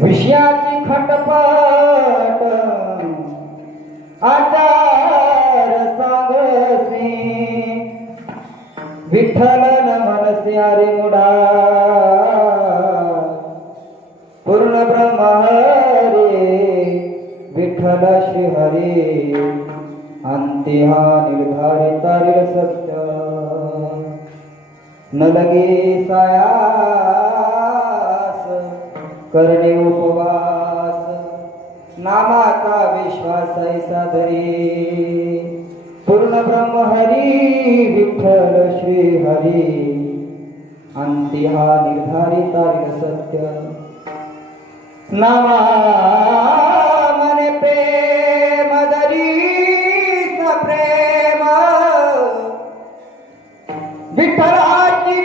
विषयाची खटपट आचार सांगसी विठ्ठल न मनसी अरे मुडा पूर्ण ब्रह्म हरे विठ्ठल श्री हरे अंती हा निर्धारित सत्य न लगे सायास करणे उपवास नामाचा विश्वास ऐसा धरी पूर्ण ब्रह्म हरी विठ्ठल श्री हरी अंती हा निर्धारित सत्य नामा मने प्रेम धरी सप्रेम विठ्ठलाची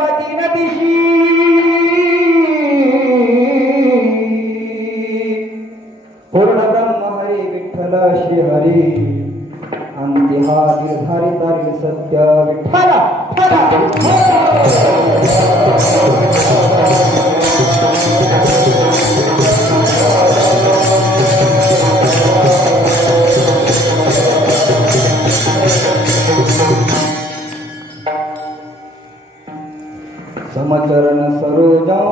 मती नदीशी पूर्ण ब्रह्म हरी विठ्ठल श्री हरी अंती हा निर्धारित सत्य विठ्ठला समचरण सरोजं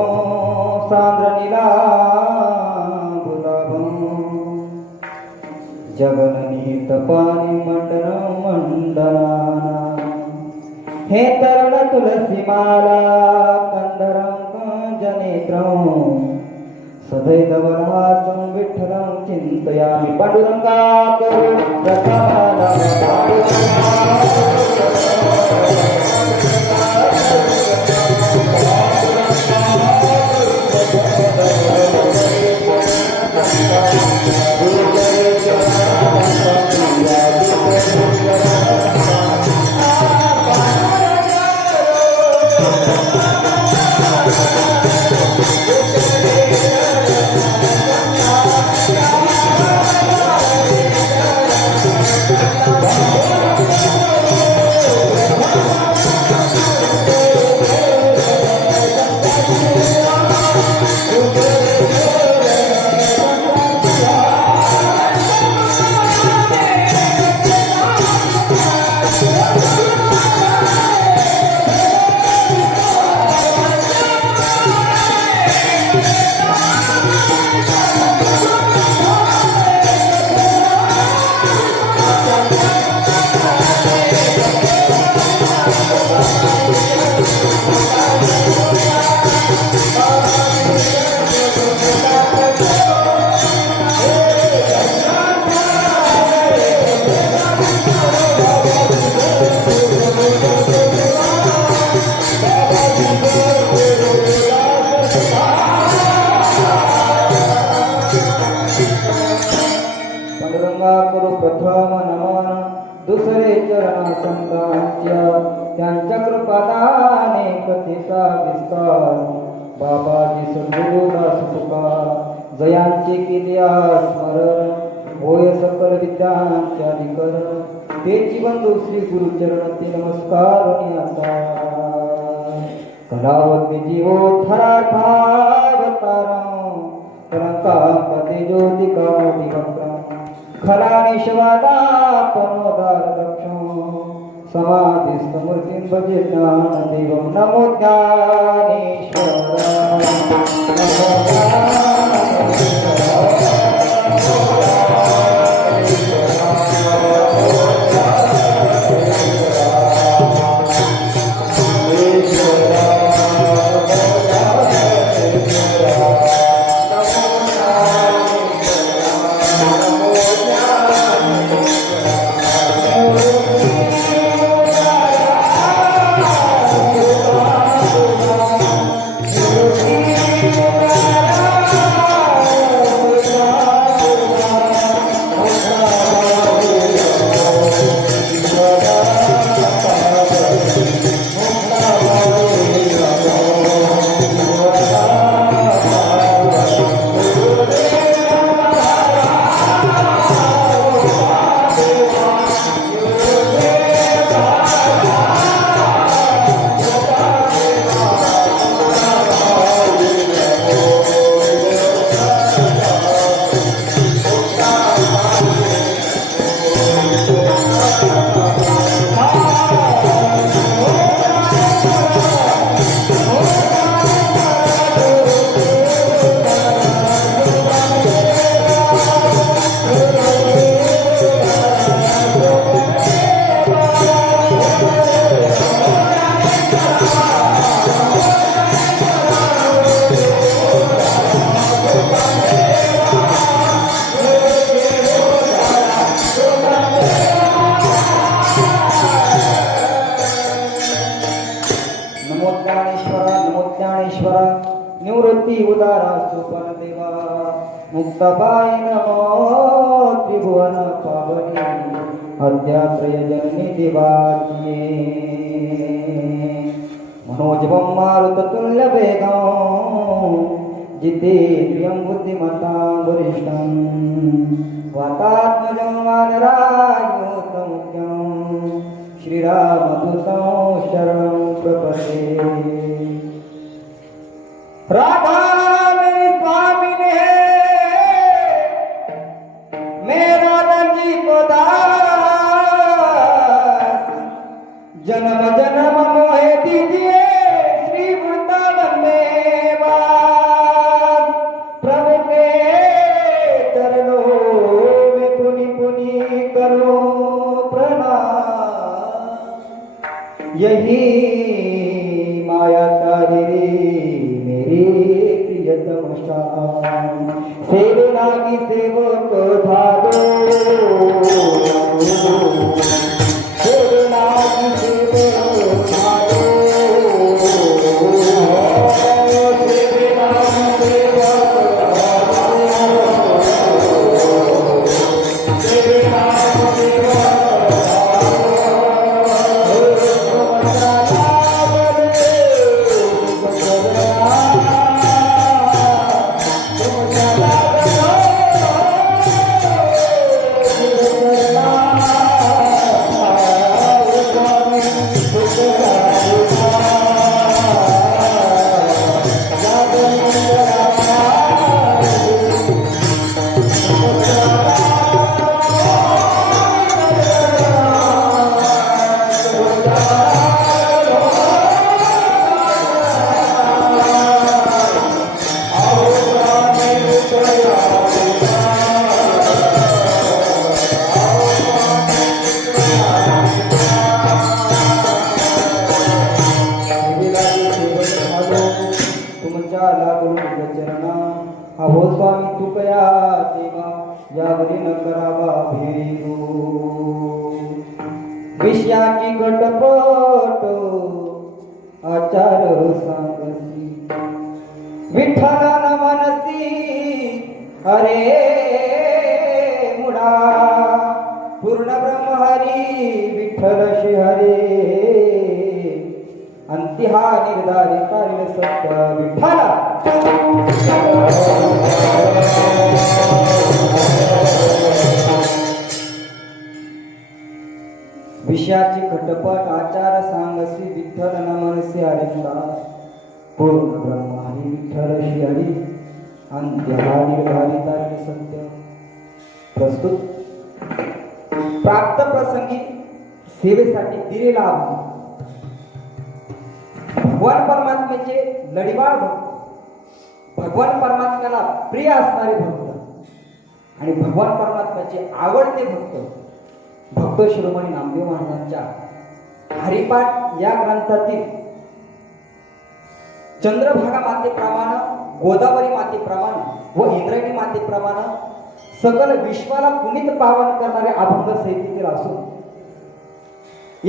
सान्द्रनीला जगननीतपानि मंडनं मंडनाना हे तरुण तुलसीमाला कंदरं कंजनेत्रं सदैवहासं विठ्ठलं चिन्तयामि पांडुरंगाकरो करू प्रथम नमन दुसरे चरण संतांच्या त्यांच्या कृपादाने कथेचा विस्तार बाबाजी सद्गुरुदास तुका जयांचे केले स्मरण होय सकल विद्यांच्या निकरण तेची बंधू श्री गुरुचरण ते नमस्कार आता कलावती जीवो थरार्थावतारं कलंकापते ज्योतिका दिगंबरं खलानिशवादा पनोदार दक्षं समाधिस्थ मूर्तिं भजे ज्ञानदेवं नमो ज्ञानेश्वरा नमो निवृत्ती उदारा सुपन देवा मुक्ताबाई नमो त्रिभुवन पावनी अध्यात्रय जननी देवाची मनोजवं मारुत तुल्य वेगं जिते प्रियं बुद्धिमतां वरिष्ठं वातात्मजं वानरायुतमुख्यं श्रीरामदूतं शरणं प्रपदे राधा मेरी स्वामिनी है मेरा जी को दास जन्म जन्म मोहे दीजिए श्री माया तारी मेरे प्रियतम श्याम सेवनागी सेवक झालो सेवनागी सेवक झालो अहो स्वामी तुकया देवा यावरी न करावा भेदू विषयाची गटपट आचार सांगसी विठ्ठला न मनसी अरे मुडा पूर्ण ब्रह्म हरी विठ्ठल श्री हरे अंतिहा निर्धारी तारील सत्य विठ्ठला विषयाची खटपट आचार सांगसी विठ्ठल नमनसी हरिमुडा पूर्ण ब्रह्म हरी विठ्ठल श्री हरी अंतिहा निर्धारी तारील सत्य प्रस्तुत प्राप्त प्रसंगी सेवेसाठी दिलेला आभार भगवान परमात्म्याचे लढीवाळ भक्त भगवान परमात्म्याला प्रिय असणारे भक्त आणि भगवान परमात्म्याचे आवडते भक्त शिरोमणी नामदेव महाराजांच्या हरिपाठ या ग्रंथातील चंद्रभागा मातेप्रमाणे गोदावरी मातेप्रमाणे व इंद्रायणी मातेप्रमाणे सकल विश्वाला पुनीत पावन करणारे अभंग संहितेतील असून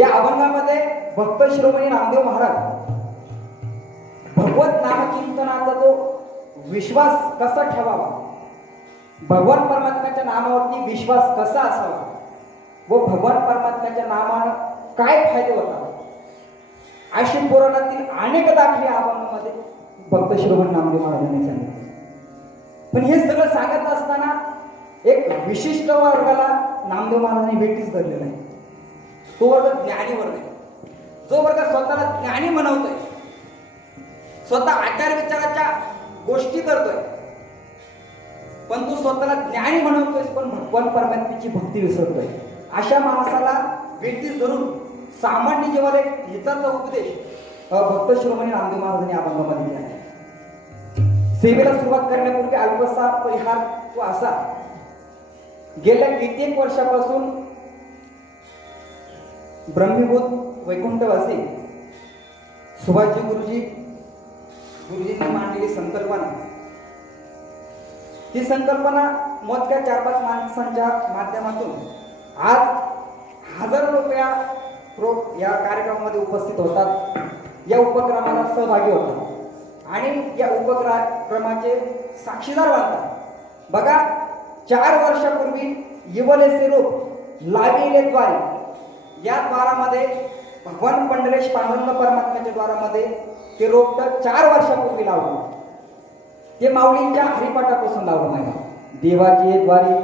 या अभंगामध्ये भक्त शिरोमणी नामदेव महाराज भगवत नामचिंतनाचा जो विश्वास कसा ठेवावा भगवान परमात्म्याच्या नामावरती विश्वास कसा असावा व भगवान परमात्म्याच्या नामानं काय फायदे होतात अशी पुराणातील अनेक दाखले अभंगामध्ये भक्त शिरोमणी नामदेव महाराजांनी सांगितले. पण हे सगळं सांगत असताना एक विशिष्ट वर्गाला नामदेव महाराजांनी भेटीच धरलेला आहे. तो वर्ग ज्ञानी वर्ग आहे. जो वर्ग स्वतःला ज्ञानी म्हणवतोय स्वतः आचार विचाराच्या गोष्टी करतोय पण तू स्वतःला ज्ञानी म्हणवतोय पण भगवान परमात्म्याची भक्ती विसरतोय अशा माणसाला व्यक्ती धरून सामान्य जीवाला एक हिताचा उपदेश भक्त शिरोमणी नामदेव महाराजांनी अभंगामध्ये दिला आहे. सेवेला सुरुवात करण्यापूर्वी अल्पसा परिहार तो असा गेल्या कित्येक वर्षापासून ब्रह्मीभूत वैकुंठवासी सुभाषजी गुरुजींनी मांडलेली संकल्पना ही संकल्पना मोजक्या 4-5 माणसांच्या माध्यमातून आज हजारो रुपया या कार्यक्रमामध्ये उपस्थित होतात या उपक्रमाला सहभागी होतात आणि या उपक्रमाचे साक्षीदार बनतात. बघा 4 वर्षापूर्वी येवलेचे रोप लाविले द्वारे या द्वारामध्ये भगवान पंढरेश पांडुरंग परमात्म्याच्या द्वारामध्ये ते रोपट 4 वर्षापूर्वी लावलं. ते माऊलींच्या हरिपाठापासून लावलं नाही देवाची द्वारी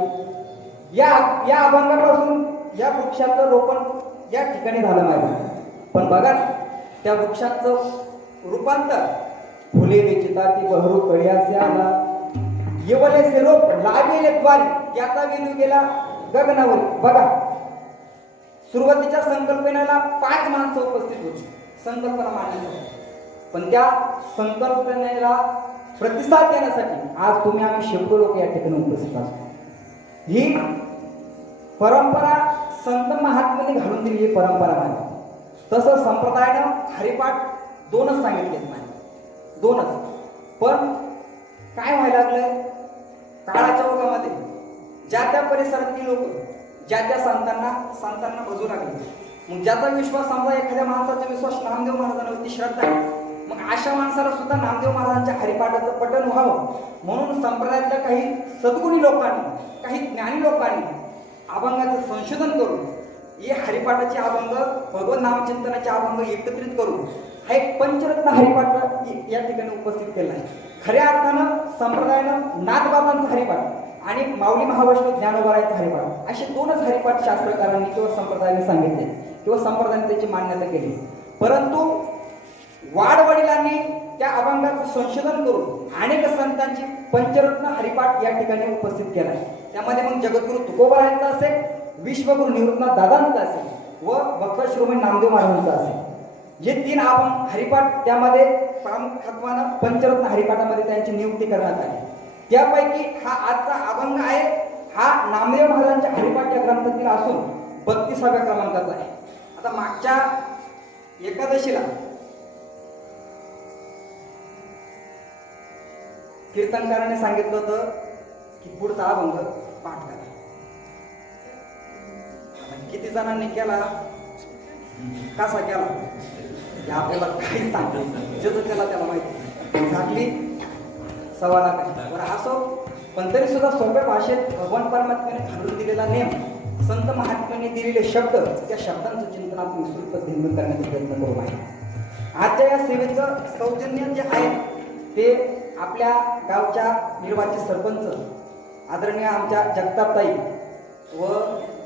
या अभंगापासून या वृक्षाचं रोपण या ठिकाणी झालं नाही. पण बघा त्या वृक्षाचं रूपांतर फुले विचिता ती बहरू कळ्यासे आला येवलेसे रोप लाविले द्वारी याचा विनू गेला गगनावर. बघा सुरुवातीच्या संकल्पनेला 5 माणसं उपस्थित होती संकल्पना मांडण्यासाठी पण त्या संकल्पनेला प्रतिसाद देण्यासाठी आज तुम्ही आम्ही शेकडो लोक या ठिकाणी उपस्थित असतो. ही परंपरा संत महात्म्यांनी घालून दिलेली परंपरा आहे. तसं संप्रदायानं हरिपाठ दोनच सांगितलेत नाही, दोनच. पण काय व्हायला लागलंय काळाच्या ओघामध्ये, ज्या त्या परिसरातील लोक ज्या त्या संतांना भजू लागले. मग ज्याचा विश्वास, समजा एखाद्या माणसाचा विश्वास नामदेव महाराजांवरती श्रद्धा आहे, मग अशा माणसाला सुद्धा नामदेव महाराजांच्या हरिपाठाचं पठण व्हावं म्हणून संप्रदायातल्या काही सद्गुणी लोकांनी, काही ज्ञानी लोकांनी अभंगाचं संशोधन करून हे हरिपाठाचे अभंग, भगवत नामचिंतनाचे अभंग एकत्रित करून हा एक पंचरत्न हरिपाठ या ठिकाणी उपस्थित केला आहे. खऱ्या अर्थानं संप्रदायानं नाथबाबांचा हरिपाठ आणि माऊली महावैष्णव ज्ञानोबारायांचा हरिपाठ असे दोनच हरिपाठ शास्त्रकारांनी किंवा संप्रदायाने सांगितले किंवा संप्रदायाने त्याची मान्यता केली. परंतु वाडवडिलांनी त्या अभंगाचं संशोधन करून अनेक संतांची पंचरत्न हरिपाठ या ठिकाणी उपस्थित केला आहे. त्यामध्ये मग जगद्गुरु तुकोबारायांचा असेल, विश्वगुरु निवृत्तनाथ दादांचा असेल व भक्त श्रोमणी नामदेव महाराजांचा असेल, हे तीन अभंग हरिपाठ त्यामध्ये प्रामुख्याने पंचरत्न हरिपाठामध्ये त्यांची नियुक्ती करण्यात आली. त्यापैकी हा आजचा अभंग आहे, हा नामदेव महाराजांच्या हरिपाठ या ग्रंथातील असून 32व्या क्रमांकाचा आहे. आता मागच्या एकादशीला कीर्तनकाराने सांगितलं होतं की पुढचा अभंग पाठ करा. किती जणांनी केला, कसा केला हे आपल्याला काही सांगतो, ज्याचं त्याला माहिती. झाकली 1.25 लाख बरं असो, पण तरी सुद्धा सोप्या भाषेत भगवान परमात्म्याने घालून दिलेला नेम, संत महात्म्यांनी दिलेले शब्द, त्या शब्दांचं चिंतन आपण विस्तृत पद्धतीने करण्याचा प्रयत्न करू आहे. आजच्या या सेवेचं सौजन्य जे आहे ते आपल्या गावच्या निर्वाचित सरपंच आदरणीय आमच्या जगतापताई व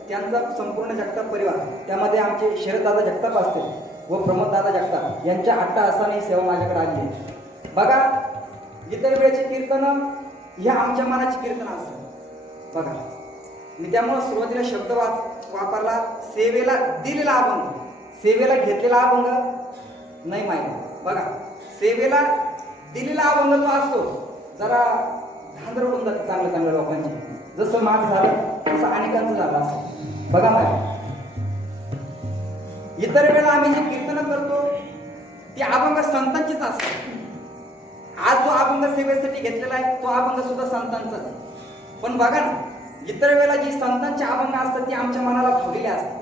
त्यांचा संपूर्ण जगताप परिवार, त्यामध्ये आमचे शरददादा जगताप असतील व प्रमोददादा जगताप यांच्या अट्टाहासाने सेवा माझ्याकडे आली आहे. बघा, इतर वेळेचे कीर्तन ह्या आमच्या मनाची कीर्तन असतात. बघा, मी त्यामुळे सुरुवातीला शब्द वापरला, सेवेला दिलेला अभंग, सेवेला घेतलेला अभंग नाही माहिती. बघा, सेवेला दिलेला अभंग जो असतो जरा धांदर उडून जाते चांगल्या लोकांची. जसं माझं झालं तसं अनेकांचं झालं असं. बघा माहिती, इतर वेळेला आम्ही जे कीर्तन करतो ते अभंग संतांचीच असतात. आज जो अभंग सेवेसाठी घेतलेला आहे तो अभंग सुद्धा संतांचाच आहे. पण बघा ना, इतर वेळेला जी संतांचे अभंग असतात ती आमच्या मनाला भावलेली असतात,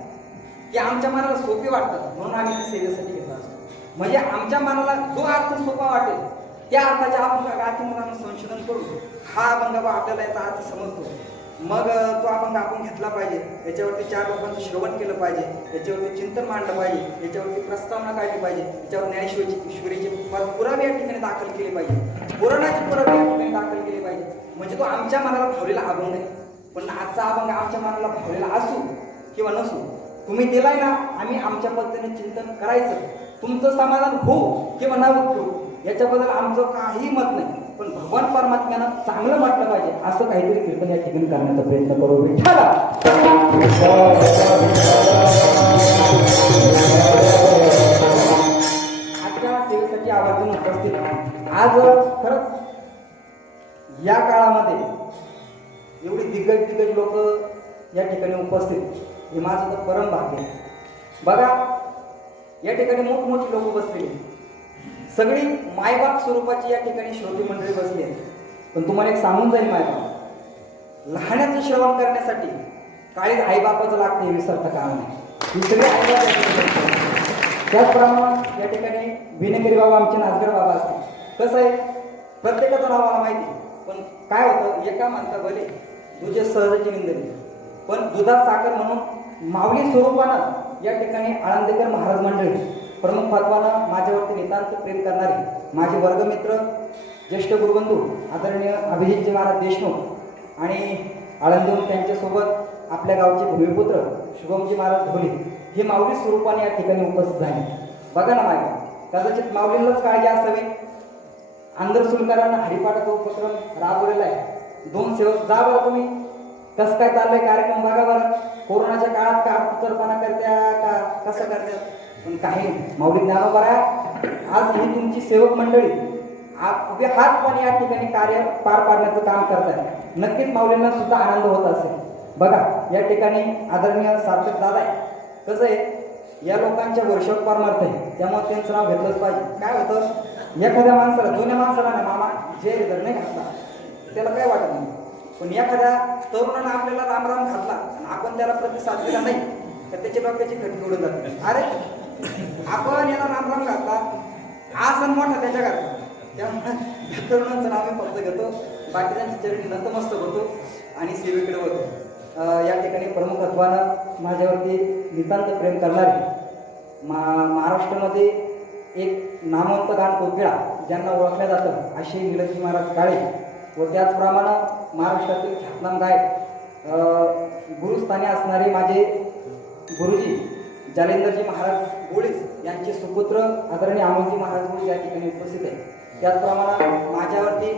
ती आमच्या मनाला सोपी वाटतात म्हणून आम्ही ती सेवेसाठी घेत असतो. म्हणजे आमच्या मनाला जो अर्थ सोपा वाटेल त्या अर्थाच्या अभंगातून आम्ही संशोधन करू. हा अभंग आपल्याला याचा अर्थ समजतो, मग तो अभंग आपण घेतला पाहिजे, याच्यावरती 4 लोकांचं श्रवण केलं पाहिजे, याच्यावरती चिंतन मांडलं पाहिजे, याच्यावरती प्रस्तावना काढली पाहिजे, याच्यावर ज्ञानेश्वरीचे पुरावे या ठिकाणी दाखल केले पाहिजे, पुराणाचे पुरावे या ठिकाणी दाखल केले पाहिजे. म्हणजे तो आमच्या मनाला भावलेला अभंग आहे. पण आजचा अभंग आमच्या मनाला भावलेला असू किंवा नसू, तुम्ही दिलाय ना, आम्ही आमच्या पद्धतीने चिंतन करायचं. तुमचं समाधान हो किंवा न हो याच्याबद्दल आमचं काही मत नाही, पण भगवान परमात्म्यानं चांगलं म्हटलं पाहिजे असं काहीतरी कीर्तन या ठिकाणी करण्याचा प्रयत्न करू. विठ्ठला आजच्या सेवेसाठी आवर्जून उपस्थित. आज खरंच या काळामध्ये एवढी दिग्गज लोक या ठिकाणी उपस्थित, हे माझं तर परम भाग्य आहे. बघा, या ठिकाणी मोठमोठी लोक बसलेली, सगळी मायबाप स्वरूपाची या ठिकाणी श्रोती मंडळी बसली आहे. पण तुम्हाला एक सांगून जाईल, मायबाप लहानाचं श्रवण करण्यासाठी काळीच आईबापाचं लागते, विसरता काम नाही. ही सगळी आईबाप. त्याचप्रमाणे या ठिकाणी विनेगिरी बाबा, आमचे नाचगर बाबा असतील. कसं आहे, प्रत्येकाचं नाव मला माहिती, पण काय होतं, एका म्हणता भले तुझे सहजाची निंदली, पण दुधात साखर म्हणून माऊली स्वरूपानं या ठिकाणी आळंदीकर महाराज मंडळी प्रमुख पात्वानं माझ्यावरती नितांत प्रेम करणारे माझे वर्गमित्र, ज्येष्ठ गुरुबंधू आदरणीय अभिजितजी महाराज देशमुख आणि आळंदीहून त्यांच्यासोबत आपल्या गावचे भूमिपुत्र शुभमजी महाराज ढोले हे माऊली स्वरूपाने या ठिकाणी उपस्थित झाले. बघा ना माय, कदाचित माऊलींनाच काळजी असावी. आंध्रसुलकरांना हरिपाठाचा उपक्रम राबवलेला आहे. 2 सेवक जा बरं तुम्ही, कसं काय चाललंय कार्यक्रम बघा बरं. कोरोनाच्या काळात का अडचरपणा करत्या का कसं करत्या, पण काही माऊली ज्ञानोबा आज ही तुमची सेवक मंडळी उभे हातपणे या ठिकाणी कार्य पार पाडण्याचं काम करताय. नक्कीच माऊलींना सुद्धा आनंद होत असेल. बघा, या ठिकाणी आदरणीय सार्थक दादा आहे. कसं आहे, या लोकांच्या वर्षावर परमार्थ आहे, त्यामुळे त्यांचं नाव घेतलंच पाहिजे. काय होतं, एखाद्या माणसाला, जुन्या माणसाला नाही मामा जे जर नाही घातला त्याला काय वाटत नाही, पण एखाद्या तरुणानं आपल्याला राम राम घातला आणि आपण त्याला प्रतिसाद दिला नाही तर त्याच्या डोक्याची खटकी उडून जाते. अरे आपण याला राम राम घातला, हा सण मोठा त्याच्या घरचा, त्यामुळे तरुणांचं नाव मी फक्त घेतो, बाकीच्यांची चरणी नतमस्तक होतो आणि सेवेकडे होतो. या ठिकाणी प्रमुखत्वानं माझ्यावरती नितांत प्रेम करणारे महाराष्ट्रामध्ये एक नामवंत गान कोकिळा ज्यांना ओळखलं जातं असे निलजी महाराज काळे व त्याचप्रमाणे महाराष्ट्रातील ख्यातनाम गायक गुरुस्थानी असणारे माझे गुरुजी जालेंदरजी महाराज गोळीस यांचे सुपुत्र आदरणीय अमोलजी महाराज गोळीस या ठिकाणी उपस्थित आहे. त्याचप्रमाणे माझ्यावरती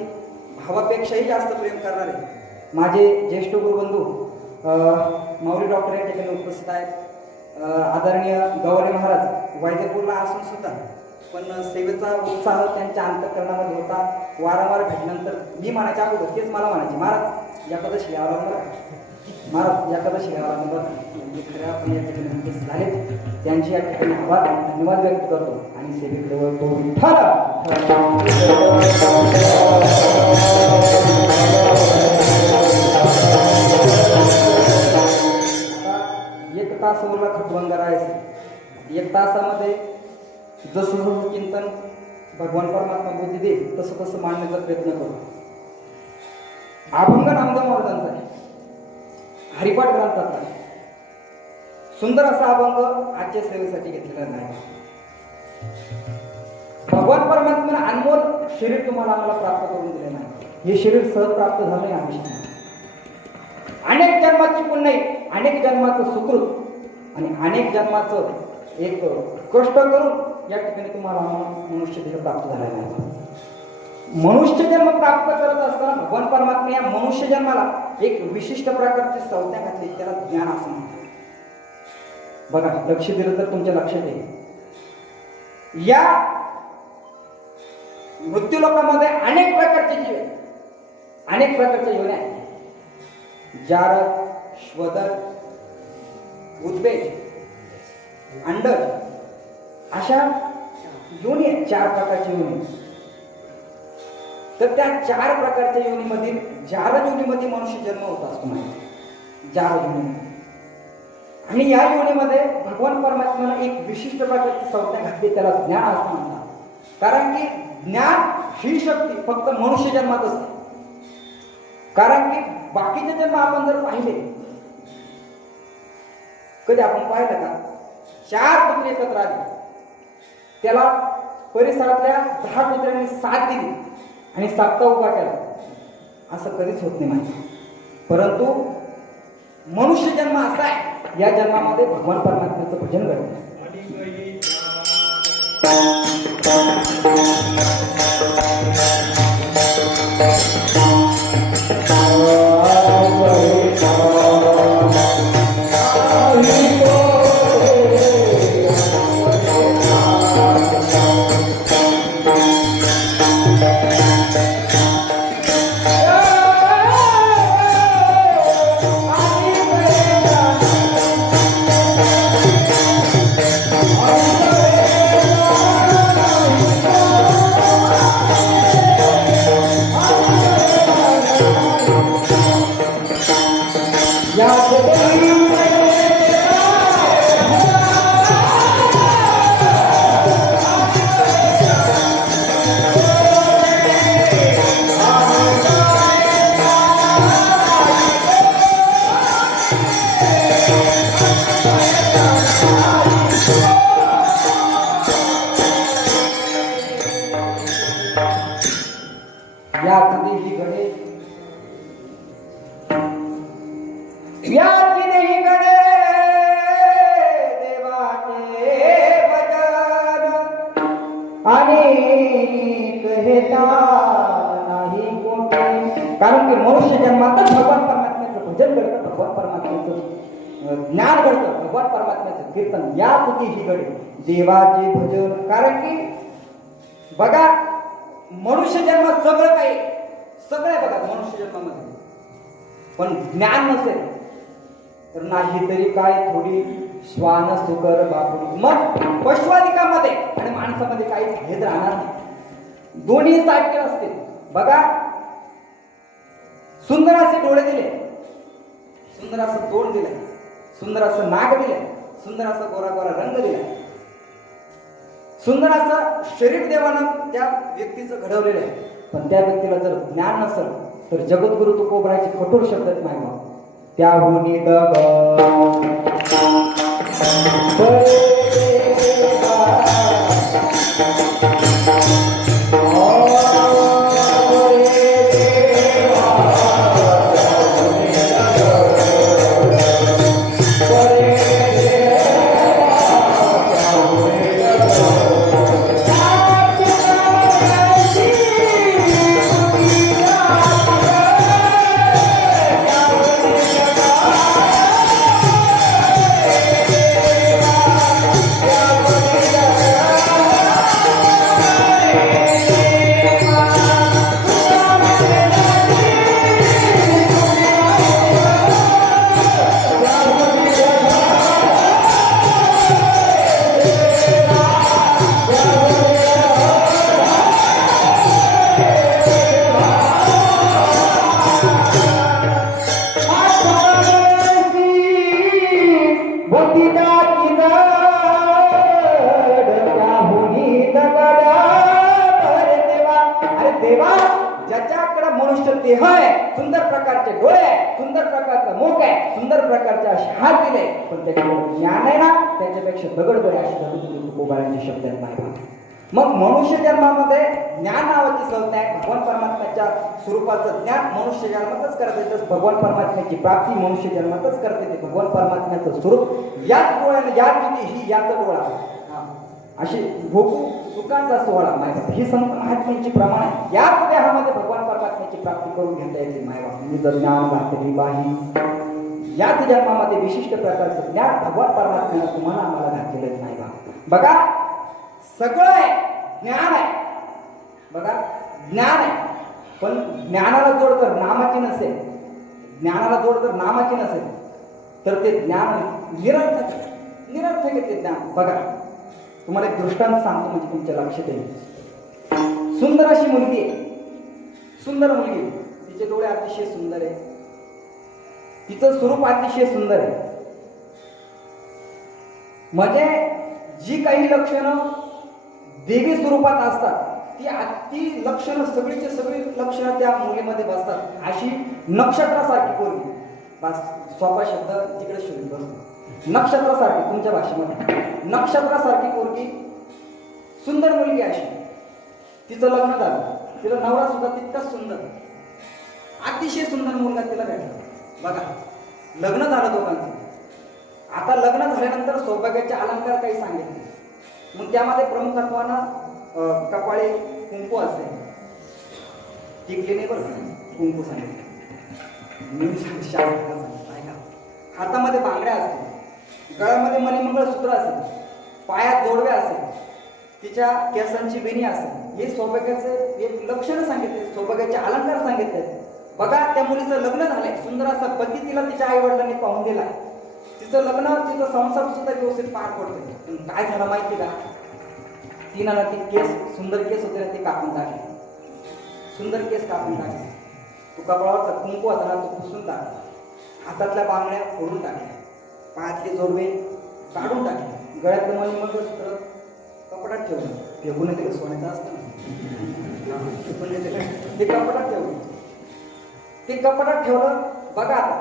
भावापेक्षाही जास्त प्रेम करणारे माझे ज्येष्ठ गुरुबंधू माऊली डॉक्टर या ठिकाणी उपस्थित आहेत. आदरणीय गवारे महाराज वैजापूरला असून सुद्धा पण सेवेचा उत्साह त्यांच्या अंतःकरणामध्ये होता. वारंवार भेटल्यानंतर मी म्हणायच्या अगोदर तेच मला म्हणायचे, महाराज एकादशी यावं बरं, महाराज एकादशी यावं बरं. खऱ्या आपण या ठिकाणी उपस्थित झाले, त्यांची या ठिकाणी आभार धन्यवाद व्यक्त करतो आणि सेवेकडे वळतो. एक तास उरला खतवंग करायचं, एक तासामध्ये जसं जसं चिंतन भगवान परमात्मा बुद्धी दे तसं तसं मांडण्याचा प्रयत्न करू. अभंग नामदेव महाराजांचा आहे, हरिपाठ ग्रंथाचा आहे. सुंदर असा अभंग आजच्या सेवेसाठी घेतलेला नाही. भगवान परमात्म्याने अनमोल शरीर तुम्हाला आम्हाला प्राप्त करून दिले नाही. हे शरीर सहज प्राप्त झालं नाही आयुष्यात. अनेक जन्माची पुण्य, अनेक जन्माचं सुकृत आणि अनेक जन्माचं एक कष्ट करून या ठिकाणी तुम्हाला मनुष्य देह प्राप्त झालेला नाही. मनुष्य जन्म प्राप्त करत असताना भगवान परमात्मा या मनुष्य जन्माला एक विशिष्ट प्रकारची संज्ञा घातली, त्याला ज्ञान असं म्हणतात. बघा, लक्ष दिलं तर तुमच्या लक्षात येईल. या मृत्यू लोकांमध्ये अनेक प्रकारचे जीव आहेत, अनेक प्रकारच्या योनी आहेत. जारक, श्वदक, उद्वेज, अंडज अशा योनी आहेत, 4 प्रकारच्या योनी. तर त्या 4 प्रकारच्या योनीमधील जारक योनीमध्ये मनुष्य जन्म होत असतो नाही, जारक योनी. आणि या योनीमध्ये भगवान परमात्म्याने एक विशिष्ट प्रकारची संज्ञा घातली, त्याला ज्ञान असं म्हणतात. कारण की ज्ञान ही शक्ती फक्त मनुष्य जन्मात असते. कारण की बाकीचे जन्म आपण जर पाहिले, कधी आपण पाहिलं का 4 कुत्रे एकत्र आले, त्याला परिसरातल्या 10 कुत्र्यांनी साथ दिली आणि सप्ता उभा केला, असं कधीच होत नाही माहिती. परंतु मनुष्य जन्म असा आहे, या जन्मामध्ये भगवान परमात्म्याचं भजन करतो. कारण की मनुष्य जन्मातच भगवान परमात्म्याचं भजन करतं, भगवान परमात्म्याचं ज्ञान करतं, भगवान परमात्म्याचं कीर्तन. या तुझी ही गडे देवाचे भजन. कारण की बघा, मनुष्य जन्मात सगळं काही, सगळं बघा मनुष्य जन्मामध्ये, पण ज्ञान नसेल तर नाही तरी काय थोडी श्वान सुकर बापू. मग पशुआधिकामध्ये आणि माणसामध्ये काही भेद राहणार नाही, दोन्ही सारखे असतील. बघा, सुंदर असे डोळे दिले, सुंदर असं तोंड दिलंय, सुंदर असं नाक दिलंय, सुंदर असं गोरा गोरा रंग दिलाय, सुंदर असं शरीर देवानं त्या व्यक्तीचं घडवलेलं आहे. पण त्या व्यक्तीला जर ज्ञान नसेल तर जगद्गुरु तुकोबरायचे कठोर शब्द आहेत नाही मग त्याहुनी देवा ज्याच्याकडे मनुष्य देह आहे, सुंदर प्रकारचे डोळे आहे, सुंदर प्रकारचा मुख आहे, सुंदर प्रकारचे असे हात दिले, पण त्याच्याकडे ज्ञान आहे ना, त्याच्यापेक्षा दगड बरे असे तुकोबारांचे शब्द आहेत नाही. मग मनुष्य जन्मामध्ये ज्ञान नावाची संज्ञा आहे. भगवान परमात्म्याच्या स्वरूपाचं ज्ञान मनुष्य जन्मातच करता येतं. भगवान परमात्म्याची प्राप्ती मनुष्य जन्मातच करता येते. भगवान परमात्म्याचं स्वरूप याच डोळ्याने, या किती ही याचा डोळा अशी भोगू सुखांचा सोहळा मायबाप ही संत महात्म्यांची प्रमाण आहे. याच देहामध्ये भगवान परमात्म्याची प्राप्ती करून घेता येते मायबाप. मी जर ज्ञान घातली बाही याच जन्मामध्ये विशिष्ट प्रकारचं ज्ञान भगवान परमात्म्याला तुम्हाला आम्हाला घातलेलं नाही बाप. बघा, सगळं आहे, ज्ञान आहे, बघा ज्ञान आहे, पण ज्ञानाला जोड जर नामाची नसेल, ज्ञानाला जोड जर नामाची नसेल तर ते ज्ञान निरर्थक आहे ते ज्ञान. बघा, तुम्हाला एक दृष्टांत सांगतो म्हणजे तुमच्या लक्षात येईल. सुंदर अशी मुलगी आहे, सुंदर मुलगी, तिचे डोळे अतिशय सुंदर आहे, तिचं स्वरूप अतिशय सुंदर आहे. म्हणजे जी काही लक्षणं देवी स्वरूपात असतात ती लक्षणं सगळीचे सगळी लक्षणं त्या मुलीमध्ये बसतात. अशी नक्षत्रासारखी पोरगी, बस सोपा शब्द तिकडे शोधून बसतो. नक्षत्रासारखी, तुमच्या भाषेमध्ये नक्षत्रासारखी पोरगी, सुंदर मुलगी अशी. तिचं लग्न झालं, तिला नवरा सुद्धा तितकाच सुंदर, अतिशय सुंदर मुलगा तिला भेटला. बघा, लग्न झालं दोघांचं. आता लग्न झाल्यानंतर सौभाग्याचे अलंकार काही सांगितले. मग त्यामध्ये प्रमुखत्वानं कपाळी कुंकू असेल, टिकली नाही बरं, कुंकू सांगितलं. हातामध्ये बांगड्या असतील, गळ्यामध्ये मणिमंगळसूत्र असेल, पायात जोडवे असेल, तिच्या केसांची वेणी असेल. हे सौभाग्याचे एक लक्षणं सांगितले, सौभाग्याचे अलंकार सांगितले. बघा, त्या मुलीचं लग्न झालंय, सुंदर असा पती तिला तिच्या आई वडिलांनी पाहून दिलाय. तिचं लग्न, तिचं संसार सुद्धा व्यवस्थित पार पडतोय. पण काय झालं माहिती का, तिनं ती केस, सुंदर केस होते ना, ते कापून टाकले, सुंदर केस कापून टाकले. तो कपाळावरचा कुंकू होता ना, तो पुसून टाकला, हातातल्या बांगड्या फोडून टाकल्या, पायातले जोडवे काढून टाकले, गळ्यातलं मणिमंगळसूत्र कपड्यात ठेवलं, फेकून दिलं, सोन्याचं असतं ते कपड्यात ठेवलं, ते कपड्यात ठेवलं. बघा, आता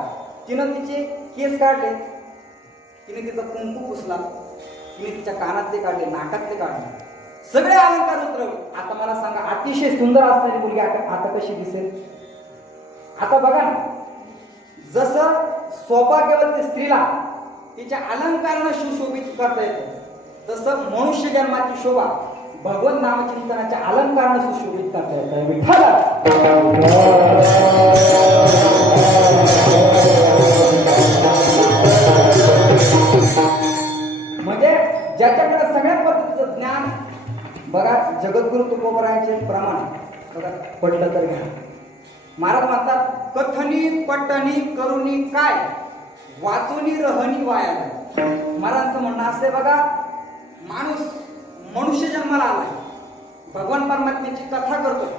तिनं तिचे केस काढले, तिने तिचा कुंकू पुसला, तिने तिच्या कानातले काढले, नाकातले काढले, सगळे अलंकार उतरवले. आता मला सांगा, अतिशय सुंदर असणारी मुलगी आता कशी दिसेल? आता बघा ना, जसं सौभाग्यवती स्त्रीला तिच्या अलंकारानं सुशोभित करता येतं, तसं मनुष्य जन्माची शोभा भगवत नामचिंतनाच्या अलंकारानं सुशोभित करता येतं. विठ्ठल म्हणजे ज्याच्याकडे सगळ्या पद्धतीचं ज्ञान. बघा, जगद्गुरु तुकोबरायांचे प्रमाण बघा, पडलं तर घ्या. महाराज म्हणतात, कथनी पटणी करुणी काय, वाचुनी रहनी वाया. महाराजांचं म्हणणं असते बघा, माणूस मनुष्य जन्माला आलाय, भगवान परमात्म्याची कथा करतोय,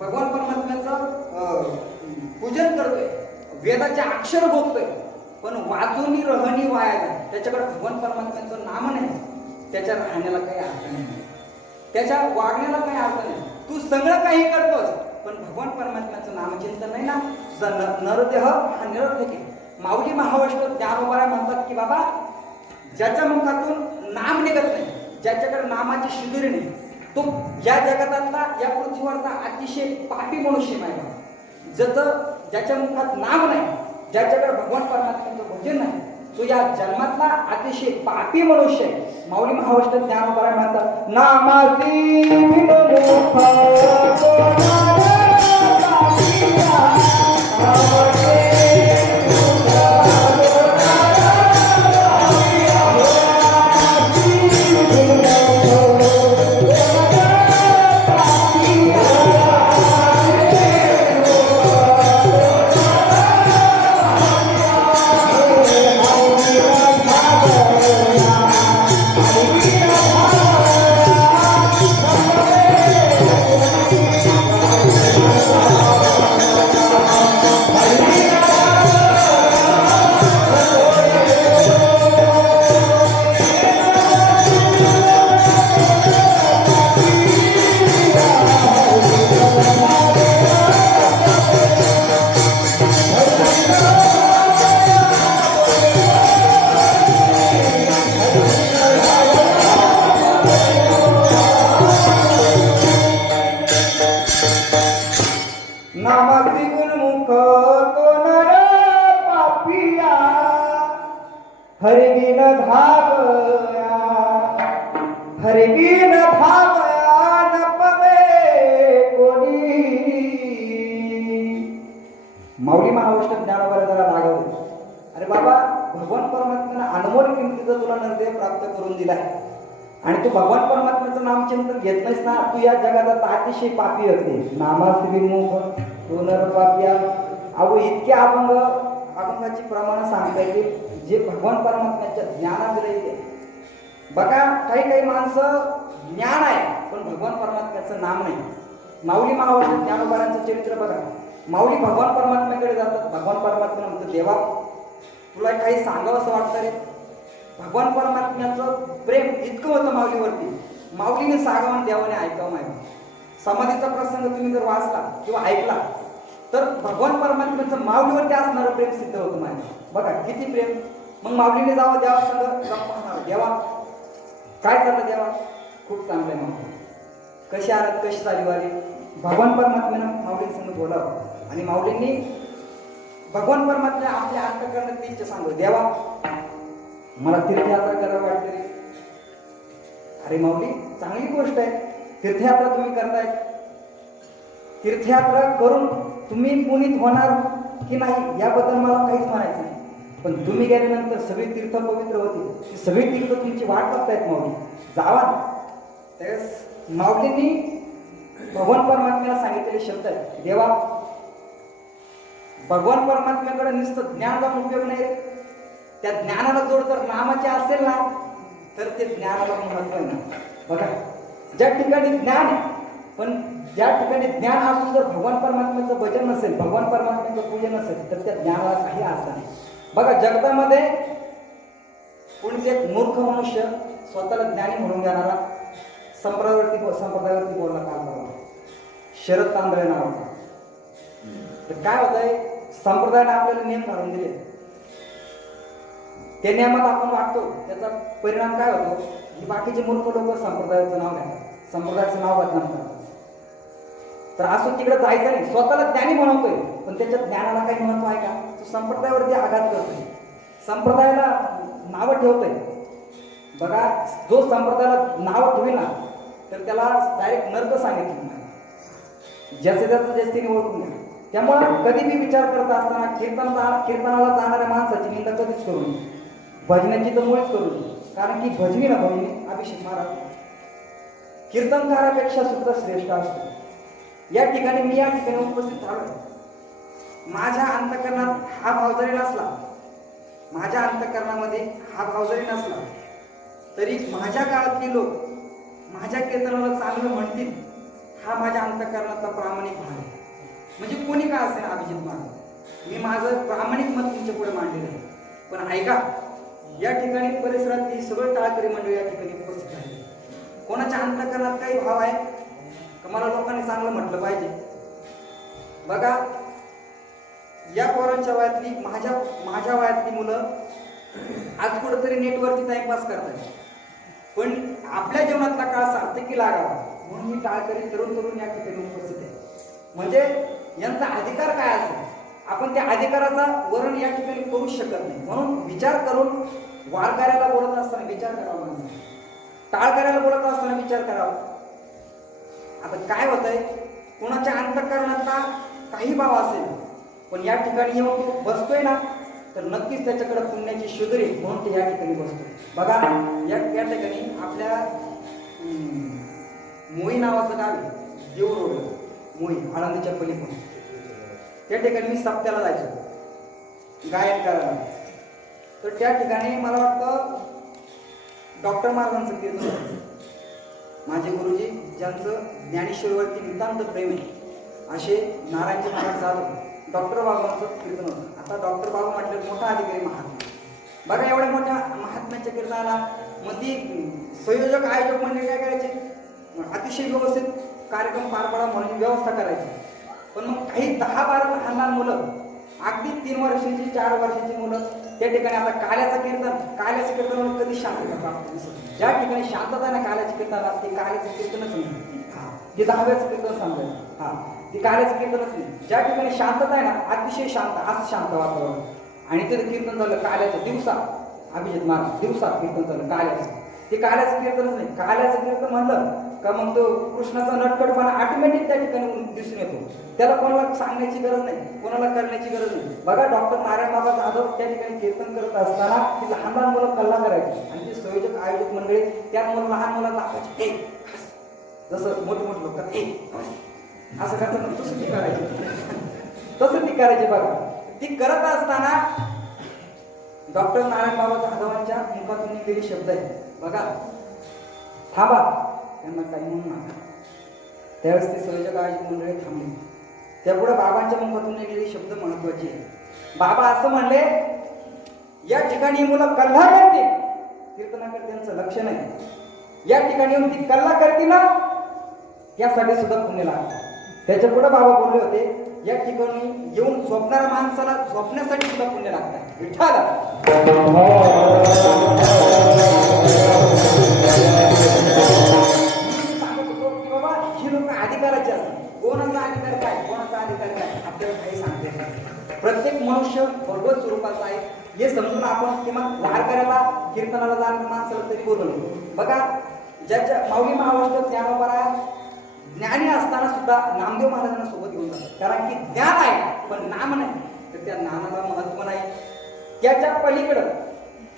भगवान परमात्म्याचं पूजन करतोय, वेदाचे अक्षर भोगतोय, पण वाचून रहणी वाया जाय, त्याच्याकडे भगवान परमात्म्याचं नाम नाही, त्याच्या राहण्याला काही अर्थ नाही, त्याच्या वागण्याला काही अर्थ नाही. तू सगळं काही करतोस पण भगवान परमात्म्याचं नामचिंतन नाही ना, तुझा नरदेह हा निरर्थक आहे. माऊली महावष्ट ज्ञानोबा म्हणतात की बाबा, ज्याच्या मुखातून नाम निघत नाही, ज्याच्याकडे नामाची शिदोरी नाही, तो या जगतातला, या पृथ्वीवरचा अतिशय पापी मनुष्य नाही. ज्याच्या मुखात नाम नाही, ज्याच्याकडे भगवान परमात्म्याचं भजन नाही, तो या जन्मातला अतिशय पापी मनुष्य आहे. माऊली महावष्ट ज्ञानोबा म्हणतात, नामाची हरिबिन धावया, हरिबिन धावया न पवे कोणी. माऊली महावष्ट ज्ञानोबाला जरा रागवले, अरे बाबा, भगवान परमात्म्याने अनमोल किमतीचा तुला नरदेह प्राप्त करून दिलाय आणि तू भगवान परमात्म्याचं नामचिंतन घेत नाहीस ना, तू या जगात अतिशय पापी होते. नामास विमुख तो नर पापिया. अहो, इतके अभंगाची प्रमाण सांगताय की जे भगवान परमात्म्याच्या ज्ञानाविरहित. बघा, काही माणसं ज्ञान आहे पण भगवान परमात्म्याचं नाम नाही. माऊली महावष्ट ज्ञानोबारांचं चरित्र बघा. माऊली भगवान परमात्म्याकडे जातात. भगवान परमात्मा म्हणतो, देवा, तुला काही सांगावं असं वाटतं रे. भगवान परमात्म्याचं प्रेम इतकं होतं माऊलीवरती, माऊलीने सांगावं देवाने ऐकावं नाही. समाधीचा प्रसंग तुम्ही जर वाचला किंवा ऐकला तर भगवान परमात्म्याचं माऊलीवरती असणारं प्रेम सिद्ध होतं माझ्या. बघा किती प्रेम. मग माऊलीने जावं देवा सगळं गप्पा, देवा काय चाललं, देवा खूप चांगलं आहे, माऊली कशी आलात, कशी चालू आली. भगवान परमात्म्यानं माऊली संग बोलावं आणि माऊलींनी भगवान परमात्म्या आपल्या अंतःकरणात ती इच्छा सांगू, देवा मला तीर्थयात्रा करावी वाटते रे. अरे माऊली, चांगली गोष्ट आहे, तीर्थयात्रा तुम्ही करताय, तीर्थयात्रा करून तुम्ही पुनीत होणार की नाही याबद्दल मला काहीच म्हणायचं नाही, पण तुम्ही गेल्यानंतर सगळी तीर्थ पवित्र होती, ती सगळी तीर्थ तुमची वाट बघतायत माऊली, जावा. त्यावेळेस माऊलींनी भगवान परमात्म्याला सांगितलेले शब्द आहेत, देवा भगवान परमात्म्याकडे नुसतं ज्ञानाचा उपयोग नाही, त्या ज्ञानाला जोड जर नामाचे असेल ना तर ते ज्ञानाला महत्व आहे ना. बघा, ज्या ठिकाणी ज्ञान आहे पण ज्या ठिकाणी ज्ञान असून जर भगवान परमात्म्याचं भजन नसेल, भगवान परमात्म्याचं पूजन नसेल तर त्या ज्ञानाला काही अर्थ नाही. बघा, जगतामध्ये कोणीच एक मूर्ख मनुष्य स्वतःला ज्ञानी म्हणून घेणारा संप्रदायावरती बोलला काल बघा, शरद तांदळे नावाचा. तर काय होतंय, संप्रदायाने आपल्याला नियम काढून दिले, त्या नियमात आपण वागतो, त्याचा परिणाम काय होतो की बाकीचे मूर्ख लोक संप्रदायाचं नाव घेतात, संप्रदायाचं नाव बदनाम करतात. तर असं तिकडे जायचं नाही, स्वतःला ज्ञानी बनवतोय पण त्याच्या ज्ञानाला काही महत्व आहे का? तो संप्रदायावरती आघात करतोय, संप्रदायाला नावं ठेवतोय. बघा, जो संप्रदायाला नावं ठेवी ना तर त्याला डायरेक्ट नर्क सांगितलं नाही, ज्याचं त्याचं जास्तीने ओळखून घ्या. त्यामुळं कधी मी विचार करत असताना कीर्तनाला जाणाऱ्या माणसाची निंदा कधीच करू नये, भजनाची तर मुळीच करू नये. कारण की भजनी ना भजनी अभिषेक महाराज कीर्तनकारापेक्षा सुद्धा श्रेष्ठ असतो. या ठिकाणी मी या ठिकाणी उपस्थित झालो, माझ्या अंतःकरणात हा भाव जरी नसला माझ्या अंतःकरणामध्ये हा भाव जरी नसला तरी माझ्या काळातली लोक माझ्या कीर्तनाला चांगलं म्हणतील, हा माझ्या अंतःकरणातला प्रामाणिक भाव आहे. म्हणजे कोणी का असेल अभिजित महाराज, मी माझं प्रामाणिक मत तुमच्या पुढे मांडलेलं आहे. पण ऐका, या ठिकाणी परिसरातली सगळं टाळकरी मंडळी या ठिकाणी उपस्थित आहे. कोणाच्या अंतःकरणात काही भाव आहे का मला लोकांनी चांगलं म्हटलं पाहिजे? बघा, या पोरांच्या वयातली माझ्या वयातली मुलं आज कुठंतरी नेटवरती टाइमपास करतात, पण आपल्या जीवनातला काळ सार्थकी लागावा म्हणून ही टाळकरी तरुण या ठिकाणी उपस्थित आहे. म्हणजे यांचा अधिकार काय असेल, आपण त्या अधिकाराचा वर्ण या ठिकाणी करू शकत नाही. म्हणून विचार करून वारकऱ्याला बोलत असताना विचार करावा, माणसाने टाळकऱ्याला बोलत असताना विचार करावा. आता काय होतंय, कोणाच्या अंतःकरणातला काही भाव असेल पण या ठिकाणी येऊन तो बसतोय ना, तर नक्कीच त्याच्याकडे पुण्याची शुद्री म्हणून ते या ठिकाणी बसतोय. बघा, या ठिकाणी आपल्या मोई नावाचं गाव आहे, देव रोड मोई, आळंदीच्या पलीकडून. त्या ठिकाणी मी सप्त्याला जायचो गायन करायला. तर त्या ठिकाणी मला वाटतं डॉक्टर महाराजांचं कीर्तन होतं. माझे गुरुजी ज्यांचं ज्ञानेश्वरीवरती नितांत प्रेम आहे असे नारायणजी महाराज जाधव, डॉक्टर बाबांचं कीर्तन होतं. आता डॉक्टर बाबा म्हटलं मोठा अधिकारी महात्मा. बघा, एवढ्या मोठ्या महात्म्याच्या कीर्तनाला मग ती संयोजक आयोजक म्हणजे काय करायचे, अतिशय व्यवस्थित कार्यक्रम पार पाडा म्हणून व्यवस्था करायची. पण मग काही 10-12 लहान लहान मुलं, अगदी 3 वर्षाची 4 वर्षाची मुलं त्या ठिकाणी. आता काल्याचं कीर्तन कधी शांतता प्राप्त दिसत नाही. ज्या ठिकाणी शांतता आहे ना काल्याच्या कीर्तनाला, ते काल्याचं कीर्तनच नाही. ते 10व्याचं कीर्तन सांगायचं, ते काल्याचं कीर्तनच नाही. ज्या ठिकाणी शांतता आहे ना, अतिशय शांत, असं शांत वातावरण, आणि ते कीर्तन झालं काल्याचं दिवसा. अभिजित महाराज दिवसा कीर्तन झालं काल्याचं, ते काल्याचं कीर्तनच नाही. काल्याचं कीर्तन म्हणलं का मग तो कृष्णाचा नटखटपणा ऑटोमॅटिक त्या ठिकाणी दिसून येतो. त्याला कोणाला सांगण्याची गरज नाही, कोणाला करण्याची गरज नाही. बघा, डॉक्टर नारायण बाबा जाधव त्या ठिकाणी कीर्तन करत असताना ती लहान लहान मुलं कल्ला करायची, आणि ते संयोजक आयोजक मंडळी त्या लहान मुलांना दाखवायचे, एक जसं मोठे मोठे लोक असं करतात तसं ती करायची, तसं ती करायची. बघा, ती करत असताना डॉक्टर नारायण बाबा जाधवांच्या मुखातून निघलेले शब्द आहेत. बघा, थांबा, त्यांना काही म्हणू नका. त्यावेळेस ते संयोजक आयोजक मंडळी थांबले. त्यापुढे बाबांच्या मुखातून निघलेले शब्द महत्वाचे आहेत. बाबा असं म्हणले, या ठिकाणी मुलं कल्ला करते, कीर्तनाकडे त्यांचं लक्ष नाही. या ठिकाणी येऊन ती कल्ला करते ना, यासाठी सुद्धा पुण्य लागतं. त्याच्या पुढे बाबा बोलले होते, या ठिकाणी येऊन झोपणाऱ्या माणसाला झोपण्यासाठी सुद्धा पुण्य लागतं. विठ्ठल बाबा, ही लोक अधिकाराची असतात. कोणाचा अधिकार काय, कोणाचा अधिकार काय आपल्याला काही सांगते नाही. प्रत्येक मनुष्य भगवत स्वरूपाचा आहे हे समजून आपण किंवा वारकऱ्याला कीर्तनाला जाणाऱ्या माणसाला तरी बोलवलं. बघा, ज्याच्या माऊली महाराष्ट्र ज्ञानोबा ज्ञानी असताना सुद्धा नामदेव महाराजांना सोबत घेऊन जातात. कारण की ज्ञान आहे पण नाम नाही, तर त्या नामाला महत्व नाही. त्याच्या पलीकडं